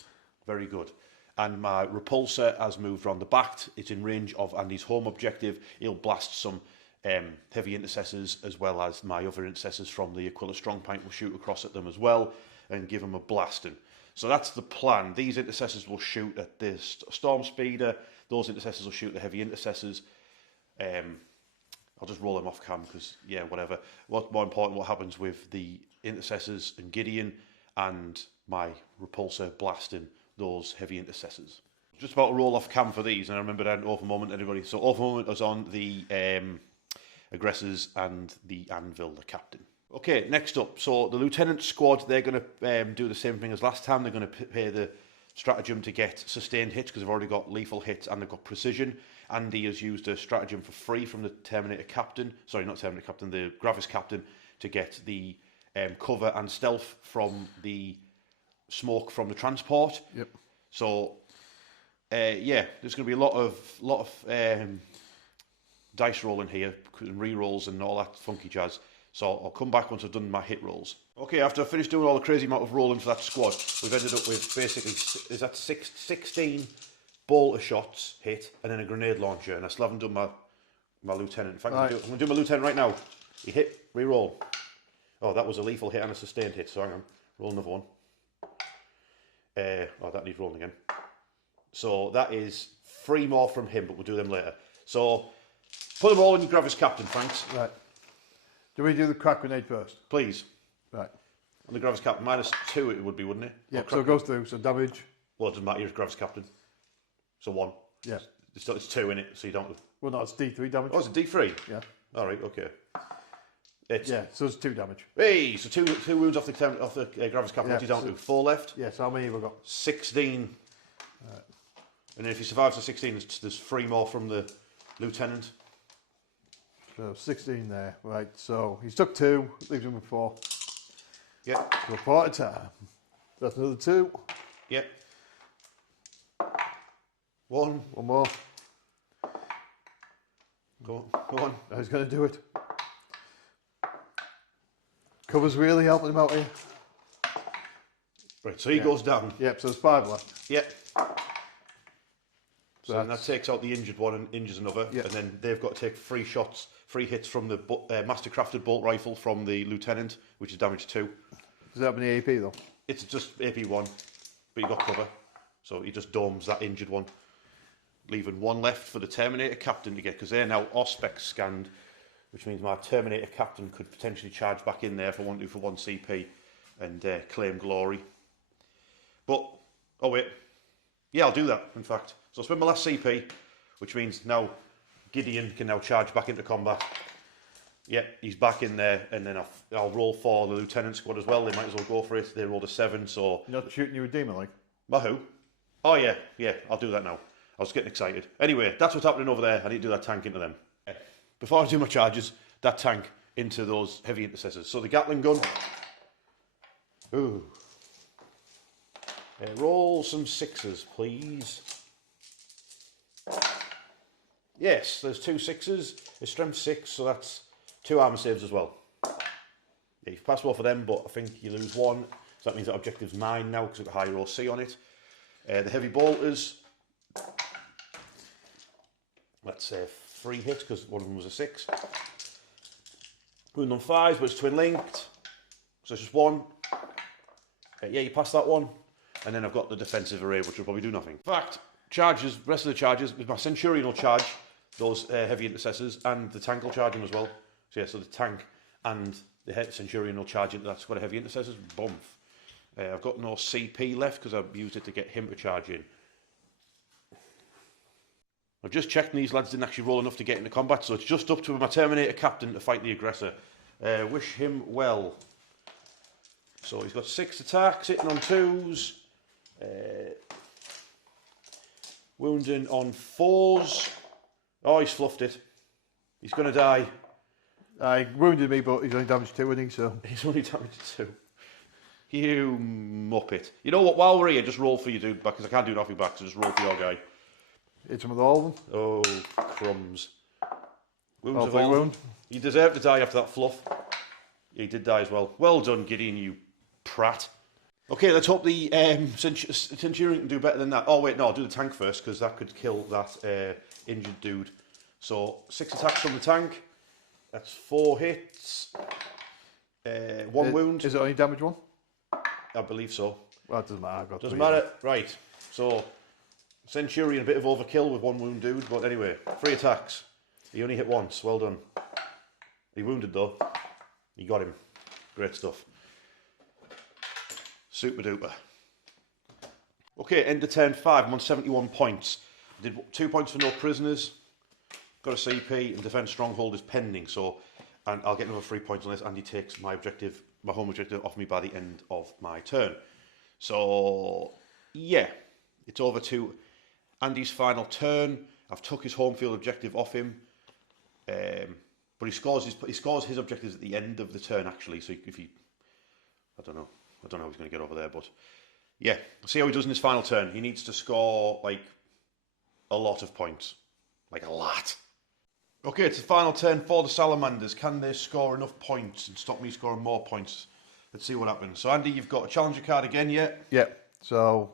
Very good. And my repulsor has moved around the back. It's in range of Andy's home objective. He'll blast some heavy intercessors, as well as my other intercessors from the Aquila Strongpoint will shoot across at them as well and give them a blasting. So that's the plan. These intercessors will shoot at the Storm Speeder. Those intercessors will shoot the heavy intercessors. I'll just roll them off cam because, yeah, whatever. What's more important, what happens with the intercessors and Gideon and my repulsor blasting those heavy intercessors. Just about to roll off cam for these, and I remember that Awful Moment, everybody. So Awful Moment was on the aggressors and the Anvil, the captain. Okay, next up, so the lieutenant squad, they're going to do the same thing as last time. They're going to pay the stratagem to get sustained hits because they've already got lethal hits and they've got precision. Andy has used a stratagem for free from the Terminator captain, sorry, not Terminator captain, the Gravis captain, to get the cover and stealth from the smoke from the transport. Yep. So, yeah, there's going to be a lot of dice rolling here, re-rolls and all that funky jazz. So I'll come back once I've done my hit rolls. Okay, after I've finished doing all the crazy amount of rolling for that squad, we've ended up with basically, is that 16 bolter shots hit and then a grenade launcher, and I still haven't done my lieutenant. In fact, I'm going to do my lieutenant right now. He hit, re-roll. Oh, that was a lethal hit and a sustained hit, so hang on, roll another one. Oh, that needs rolling again. So that is 3 more from him, but we'll do them later. So put them all in your Gravis captain, thanks. Right. Do we do the crack grenade first? Please. Right. On the Gravis captain, -2 it would be, wouldn't it? Yeah, so it goes through, so damage. Well, it doesn't matter, you're Gravis captain. So 1. Yeah. It's 2 in it, so you don't... Well, no, it's D3 damage. Oh, it's a D3? Yeah. All right, okay. Yeah, so it's 2 damage. Hey, so 2 wounds off the Gravis captain. What are you down to? 4 left? Yeah, so how many have we got? 16. Right. And then if he survives the 16, there's 3 more from the lieutenant. So 16 there, right, so he's took 2, leaves him with 4. Yep. So a part of time. That's another 2. Yep. 1. One more. Go on. He's going to do it. Cover's really helping him out here. Right, so he goes down. Yep, so there's 5 left. Yep. So then that takes out the injured one and injures another. Yep. And then they've got to take 3 shots, 3 hits from the mastercrafted bolt rifle from the lieutenant, which is damage 2. Does that have any AP though? It's just AP 1, but you got cover. So he just domes that injured one, leaving 1 left for the Terminator captain to get, because they're now Ospec scanned, which means my Terminator captain could potentially charge back in there if I want to for 1 CP and claim glory. But, oh wait, yeah, I'll do that, in fact. So I'll spend my last CP, which means now Gideon can now charge back into combat. Yep, he's back in there, and then I'll roll for the lieutenant squad as well. They might as well go for it. They rolled a 7, so... You're not shooting your Redeemer, like? My who? Oh, yeah, I'll do that now. I was getting excited. Anyway, that's what's happening over there. I need to do that tank into them. Before I do my charges, that tank into those heavy intercessors. So the Gatling gun. Ooh. Roll some 6s, please. Yes, there's 2 6s. It's strength 6, so that's 2 armor saves as well. Yeah, you've passed well for them, but I think you lose 1. So that means that objective's 9 now because we've got higher OC on it. The heavy bolters. That's 3 hits because one of them was a 6. Wound on 5s, but it's twin linked. So it's just 1. Yeah, you pass that one. And then I've got the defensive array, which will probably do nothing. In fact, charges, rest of the charges, with my Centurion will charge those heavy intercessors, and the tank will charge them as well. So yeah, so the tank and the Centurion will charge into that squad of heavy intercessors. Boom. I've got no CP left because I've used it to get him to charge in. I've just checked and these lads didn't actually roll enough to get into combat, so it's just up to my Terminator captain to fight the aggressor. Wish him well. So he's got 6 attacks, hitting on 2s. Wounding on 4s. Oh, he's fluffed it. He's going to die. He wounded me, but he's only damaged 2, isn't he? So he's only damaged 2. You muppet. You know what? While we're here, just roll for you, dude, because I can't do nothing back, so just roll for your guy. Hit him with all of them. Oh, crumbs. Wounds Oh, of all. wound. You deserve to die after that fluff. He did die as well. Well done, Gideon, you prat. Okay, let's hope the Centurion can do better than that. Oh, wait, no, I'll do the tank first, because that could kill that injured dude. So, 6 attacks from the tank. That's 4 hits. 1 wound. Is it only damage 1? I believe so. Well, it doesn't matter. Doesn't matter. Right. So, Centurion, a bit of overkill with 1 wound dude. But anyway, 3 attacks. He only hit once. Well done. He wounded, though. You got him. Great stuff. Super duper. Okay, end of turn 5. I'm on 71 points. Did 2 points for no prisoners. Got a CP, and defense stronghold is pending. So, and I'll get another 3 points on this. Andy takes my objective, my home objective, off me by the end of my turn. So, yeah, it's over to Andy's final turn. I've took his home field objective off him, but he scores his objectives at the end of the turn actually. So if he, I don't know how he's going to get over there, but yeah, see how he does in his final turn. He needs to score like a lot of points, like a lot. Okay, it's the final turn for the Salamanders. Can they score enough points and stop me scoring more points? Let's see what happens. So Andy, you've got a challenger card again, yeah? Yeah. So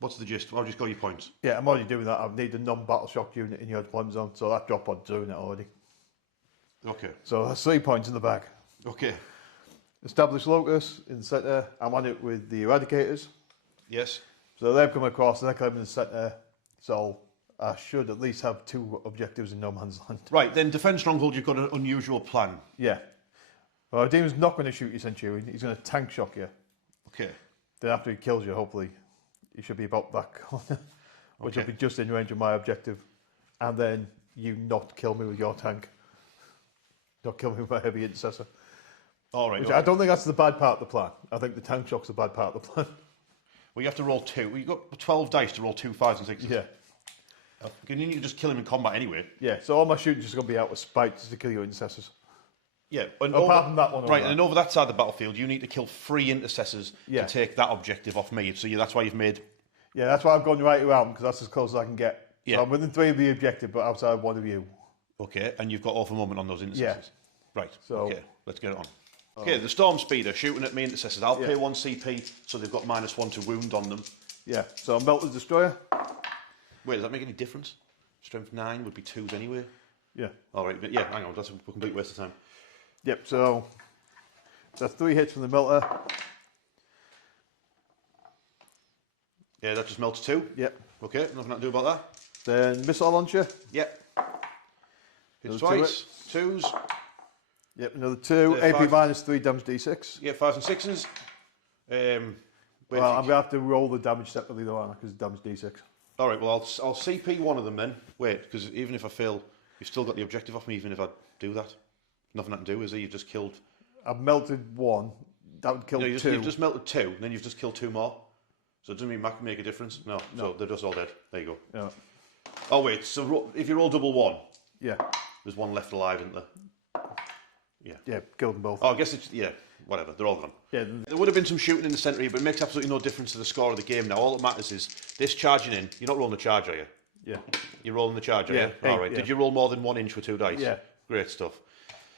what's the gist? I'll just go your points. Yeah, I'm already doing that. I need a non-battle shock unit in your deployment zone, so that drop pod's doing it already. Okay. So that's 3 points in the bag. Okay. Establish locus in the centre. I'm on it with the eradicators. Yes. So they've come across and they're coming in the centre. So I should at least have 2 objectives in no man's land. Right, then defence stronghold, you've got an unusual plan. Yeah. Well, Demon's not going to shoot your Centurion. He's going to tank shock you. Okay. Then after he kills you, hopefully, he should be about that corner, which will be just in range of my objective. And then you not kill me with your tank. Not kill me with my heavy intercessor. All right. Which I don't think that's the bad part of the plan. I think the tank shock's the bad part of the plan. Well, you have to roll 2. Well, you've got 12 dice to roll 2 5s and 6s. Yeah. You need to just kill him in combat anyway. Yeah, so all my shooting's just going to be out with spite just to kill your intercessors. Yeah. And apart from that one. Right, and then over that side of the battlefield, you need to kill 3 intercessors to take that objective off me. So that's why you've made... Yeah, that's why I've gone right around, because that's as close as I can get. Yeah. So I'm within 3 of the objective, but outside 1 of you. Okay, and you've got awful moment on those intercessors. Yeah. Right, so, okay, let's get it on. Okay, the Storm Speeder shooting at me intercessors. I'll pay 1 CP, so they've got -1 to wound on them. Yeah, so I'll melt the destroyer. Wait, does that make any difference? Strength 9 would be 2s anyway. Yeah. All right, but yeah, hang on, that's a complete waste of time. Yep, so that's 3 hits from the melter. Yeah, that just melts 2. Yep. Okay, nothing to do about that. Then missile launcher. Yep. Hits twice. 2s. Yep, another 2. AP -3 damage d6. Yeah, 5s and 6s. Well, I'm going to have to roll the damage separately though, aren't I? Because it's damage d6. All right, well, I'll CP one of them then. Wait, because even if I fail, you've still got the objective off me, even if I do that. Nothing I can do, is there? You've just killed... I've melted 1. That would kill 2. You've just melted 2, and then you've just killed 2 more. So it doesn't mean make a difference? No. So they're just all dead. There you go. Yeah. Oh, wait, so if you roll double 1... Yeah. There's 1 left alive, isn't there? Yeah. Yeah, killed them both. Oh, I guess it's... Yeah, whatever. They're all gone. Yeah. There would have been some shooting in the centre here, but it makes absolutely no difference to the score of the game now. All that matters is this charging in. You're not rolling the charge, are you? Yeah. You're rolling the charge, are you? Hey, all right. Yeah. Did you roll more than 1 inch with 2 dice? Yeah. Great stuff.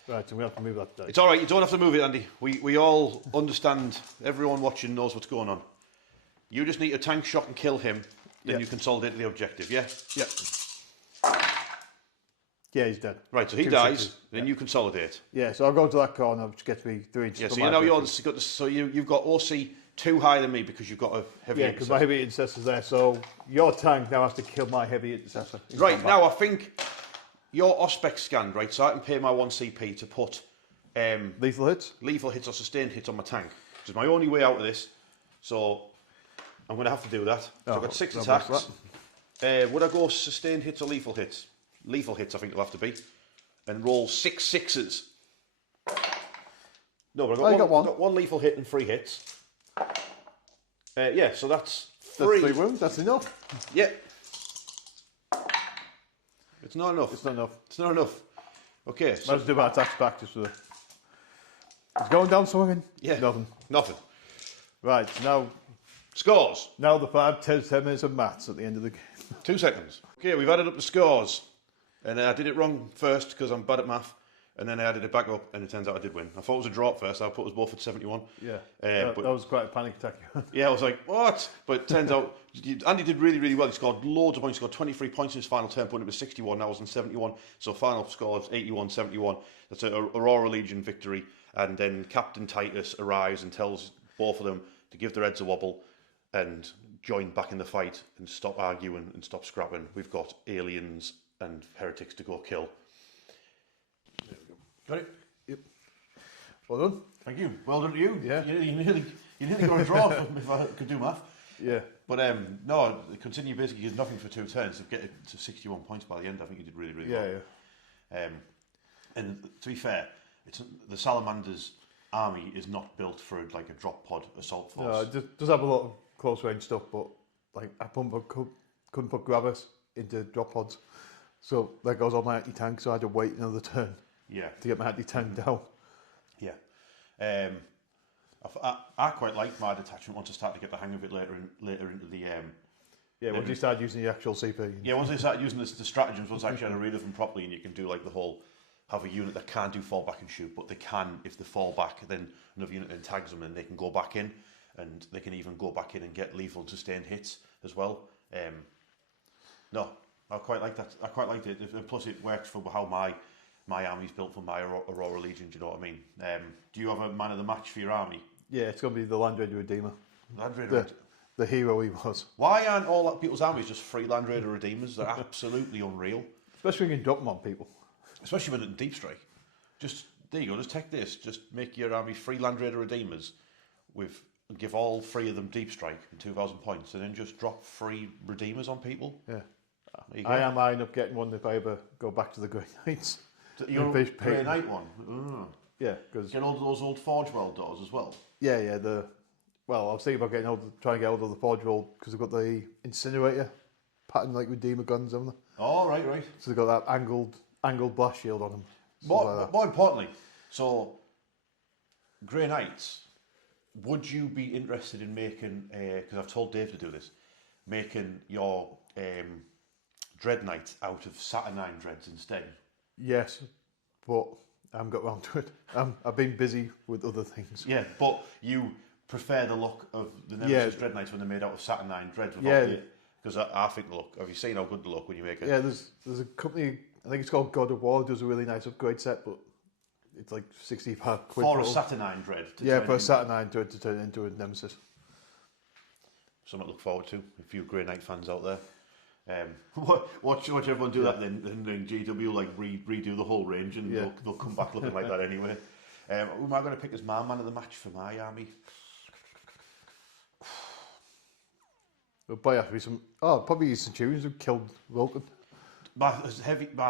Right, so we have to move that dice. It's all right. You don't have to move it, Andy. We all understand. Everyone watching knows what's going on. You just need to tank shock and kill him. Then you consolidate the objective, yeah? Yep. Yeah, he's dead. Right, so he 2 dies, sixes. then you consolidate. Yeah, so I'll go to that corner, which gets me 3 inches. Yeah, so from you my know victory. you've got OC 2 higher than me because you've got a heavy Yeah, because my intercessor. heavy intercessor's there, so your tank now has to kill my heavy intercessor. in Right, combat. now I think your Auspex scanned, right, so I can pay my 1 CP to put Lethal hits? lethal hits or sustained hits on my tank, which is my only way out of this. So I'm going to have to do that. So I've got 6 no attacks. worries Would I go sustained hits or lethal hits? Lethal hits, I think it'll have to be. And roll 6 sixes. No, but I've got one lethal hit and 3 hits. Yeah, so that's 3. That's 3 wounds, that's enough. Yeah. It's not enough. It's not enough. It's not enough. Okay, so... Let's do my attacks back just for the... It's going down swinging. Yeah. Nothing. Right, Scores. now the 10 minutes of maths at the end of the game. 2 seconds. Okay, we've added up the scores. And I did it wrong first because I'm bad at math. And then I added it back up and it turns out I did win. I thought it was a draw at first. I put us both at 71. Yeah, but that was quite a panic attack. yeah, I was like, what? But it turns out Andy did really, really well. He scored loads of points. He scored 23 points in his final turn, putting it was 61. Now I was on 71. So final score is 81-71. That's an Aurora Legion victory. And then Captain Titus arrives and tells both of them to give their heads a wobble and join back in the fight and stop arguing and stop scrapping. We've got aliens and heretics to go kill. Got it? Yep. Well done. Thank you. Well done to you. Yeah. You nearly got a draw if I could do math. Yeah. But no, continue basically is nothing for 2 turns. To get it to 61 points by the end, I think you did really, really well. Yeah. And to be fair, the Salamanders army is not built for like a drop pod assault force. No, it does have a lot of close range stuff, but like I couldn't put grabbers into drop pods. So there goes all my anti-tank, so I had to wait another turn Yeah. to get my anti-tank down. Yeah. I quite like my detachment once I start to get the hang of it later into the... Yeah, once you start using the actual CP. Yeah, once they start using the stratagems, once I actually had to read of them properly, and you can do like the whole... Have a unit that can't do fall back and shoot, but they can, if they fall back, then another unit then tags them and they can go back in, and they can even go back in and get lethal and sustained hits as well. No, I quite like that. I quite liked it. And plus, it works for how my army's built for my Aurora Legion. Do you know what I mean? Do you have a man of the match for your army? Yeah, it's going to be the Land Raider Redeemer. Land Raider. The hero he was. Why aren't all that people's armies just free Land Raider Redeemers? They're absolutely unreal. Especially when you can drop them on people. Especially with it in Deep Strike. Just, there you go, just take this. Just make your army free Land Raider Redeemers give all 3 of them Deep Strike and 2,000 points, and then just drop free Redeemers on people. Yeah. I am eyeing up getting one if I ever go back to the Grey Knights. Your Grey Knight one? Oh. Yeah, because... Get all those old Forge World doors as well? Yeah, well, I was thinking about trying to get hold of the Forge World, because they've got the incinerator pattern like Redeemer guns, haven't they? Oh, right. So they've got that angled blast shield on them. More importantly, so Grey Knights, would you be interested in making, because I've told Dave to do this, making your Dread Knight out of Saturnine Dreads instead? Yes, but I haven't got round to it. I've been busy with other things. Yeah, but you prefer the look of the Nemesis Dread Knights when they're made out of Saturnine Dreads? Because I think the look. Have you seen how good they look when you make it? Yeah, there's a company, I think it's called God of War, does a really nice upgrade set, but it's like 65 quid. For a Saturnine Dread? For a Saturnine Dread to turn it into a Nemesis. Something to look forward to, a few Grey Knight fans out there. Watch everyone do that, then GW like redo the whole range, and they'll come back looking like that anyway. Who am I going to pick as my man of the match for my army? It'll probably have to be probably Centurions who killed Vulkan. My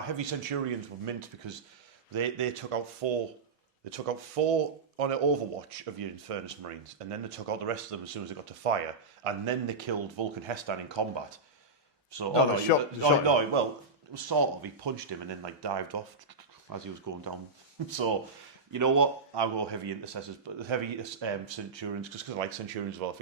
heavy Centurions were mint because they took out 4. They took out 4 on an Overwatch of your Infernus Marines, and then they took out the rest of them as soon as they got to fire, and then they killed Vulkan Hestan in combat. So well, it was sort of. He punched him and then like dived off as he was going down. So you know what? I'll go heavy intercessors, but the heavy Centurions, because I like Centurions as well.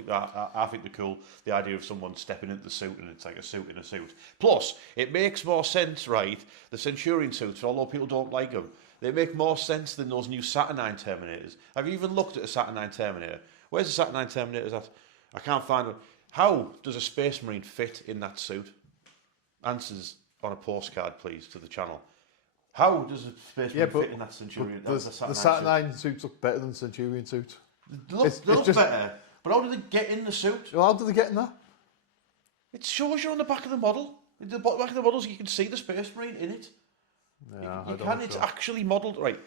I think they're cool. The idea of someone stepping into the suit and it's like a suit in a suit. Plus, it makes more sense, right? The Centurion suits, although people don't like them, they make more sense than those new Saturnine Terminators. Have you even looked at a Saturnine Terminator? Where's the Saturnine Terminators at? I can't find it. How does a Space Marine fit in that suit? Answers on a postcard, please, to the channel. How does a Space Yeah, Marine fit in that Centurion? The Saturnine suits look better than Centurion suits. They look better, but how do they get in the suit? Well, how do they get in that? It shows you on the back of the model. The back of the models, you can see the Space Marine in it. Yeah, you can. It's actually modelled right.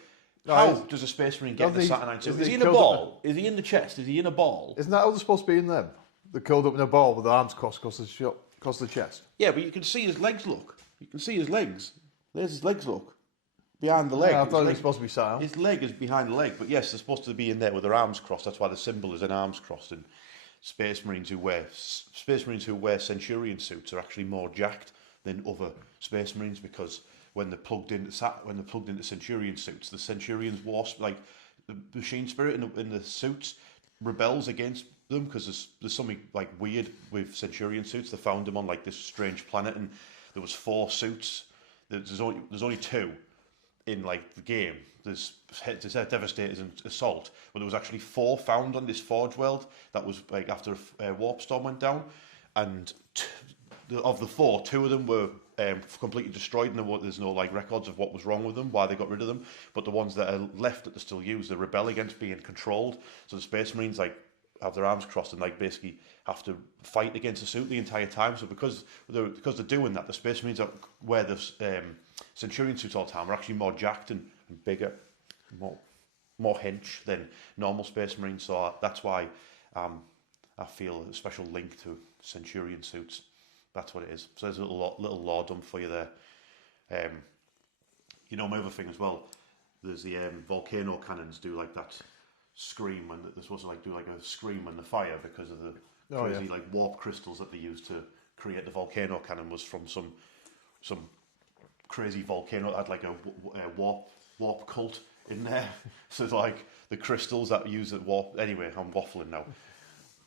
No, How does a Space Marine get in the Saturnine suit? Is he in a ball? Is he in the chest? Is he in a ball? Isn't that how they're supposed to be in them? They're curled up in a ball with their arms crossed across the chest. Yeah, but you can see his legs. Look, you can see his legs. There's his legs. Look, behind the leg. Yeah, I thought they were supposed to be sat out. His leg is behind the leg, but yes, they're supposed to be in there with their arms crossed. That's why the symbol is an arms crossed. And Space Marines who wear Centurion suits are actually more jacked than other Space Marines because when they're plugged into Centurion suits, the Centurions like the machine spirit in the suits rebels against them because there's something like weird with Centurion suits. They found them on like this strange planet, and there was 4 suits. There's only 2 in like the game. There's Devastators and Assault, but there was actually 4 found on this Forge world. That was like after Warp Storm went down, and of the 4, 2 of them were completely destroyed, and there's no like records of what was wrong with them, why they got rid of them. But the ones that are left that they still use, they rebel against being controlled. So the Space Marines like have their arms crossed and like basically have to fight against the suit the entire time. So because they're doing that, the Space Marines that wear the Centurion suits all the time are actually more jacked and bigger, more hench than normal Space Marines. So that's why I feel a special link to Centurion suits. That's what it is. So there's a little lore done for you there. You know, my other thing as well, there's the volcano cannons do like that scream, and they're supposed to like do like a scream when the fire because of the crazy like warp crystals that they used to create the volcano cannon was from some crazy volcano that had like a warp cult in there. So it's like the crystals that use at warp. Anyway, I'm waffling now.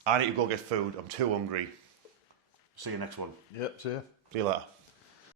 I need to go get food. I'm too hungry. See you next one. Yep, see ya. See you later.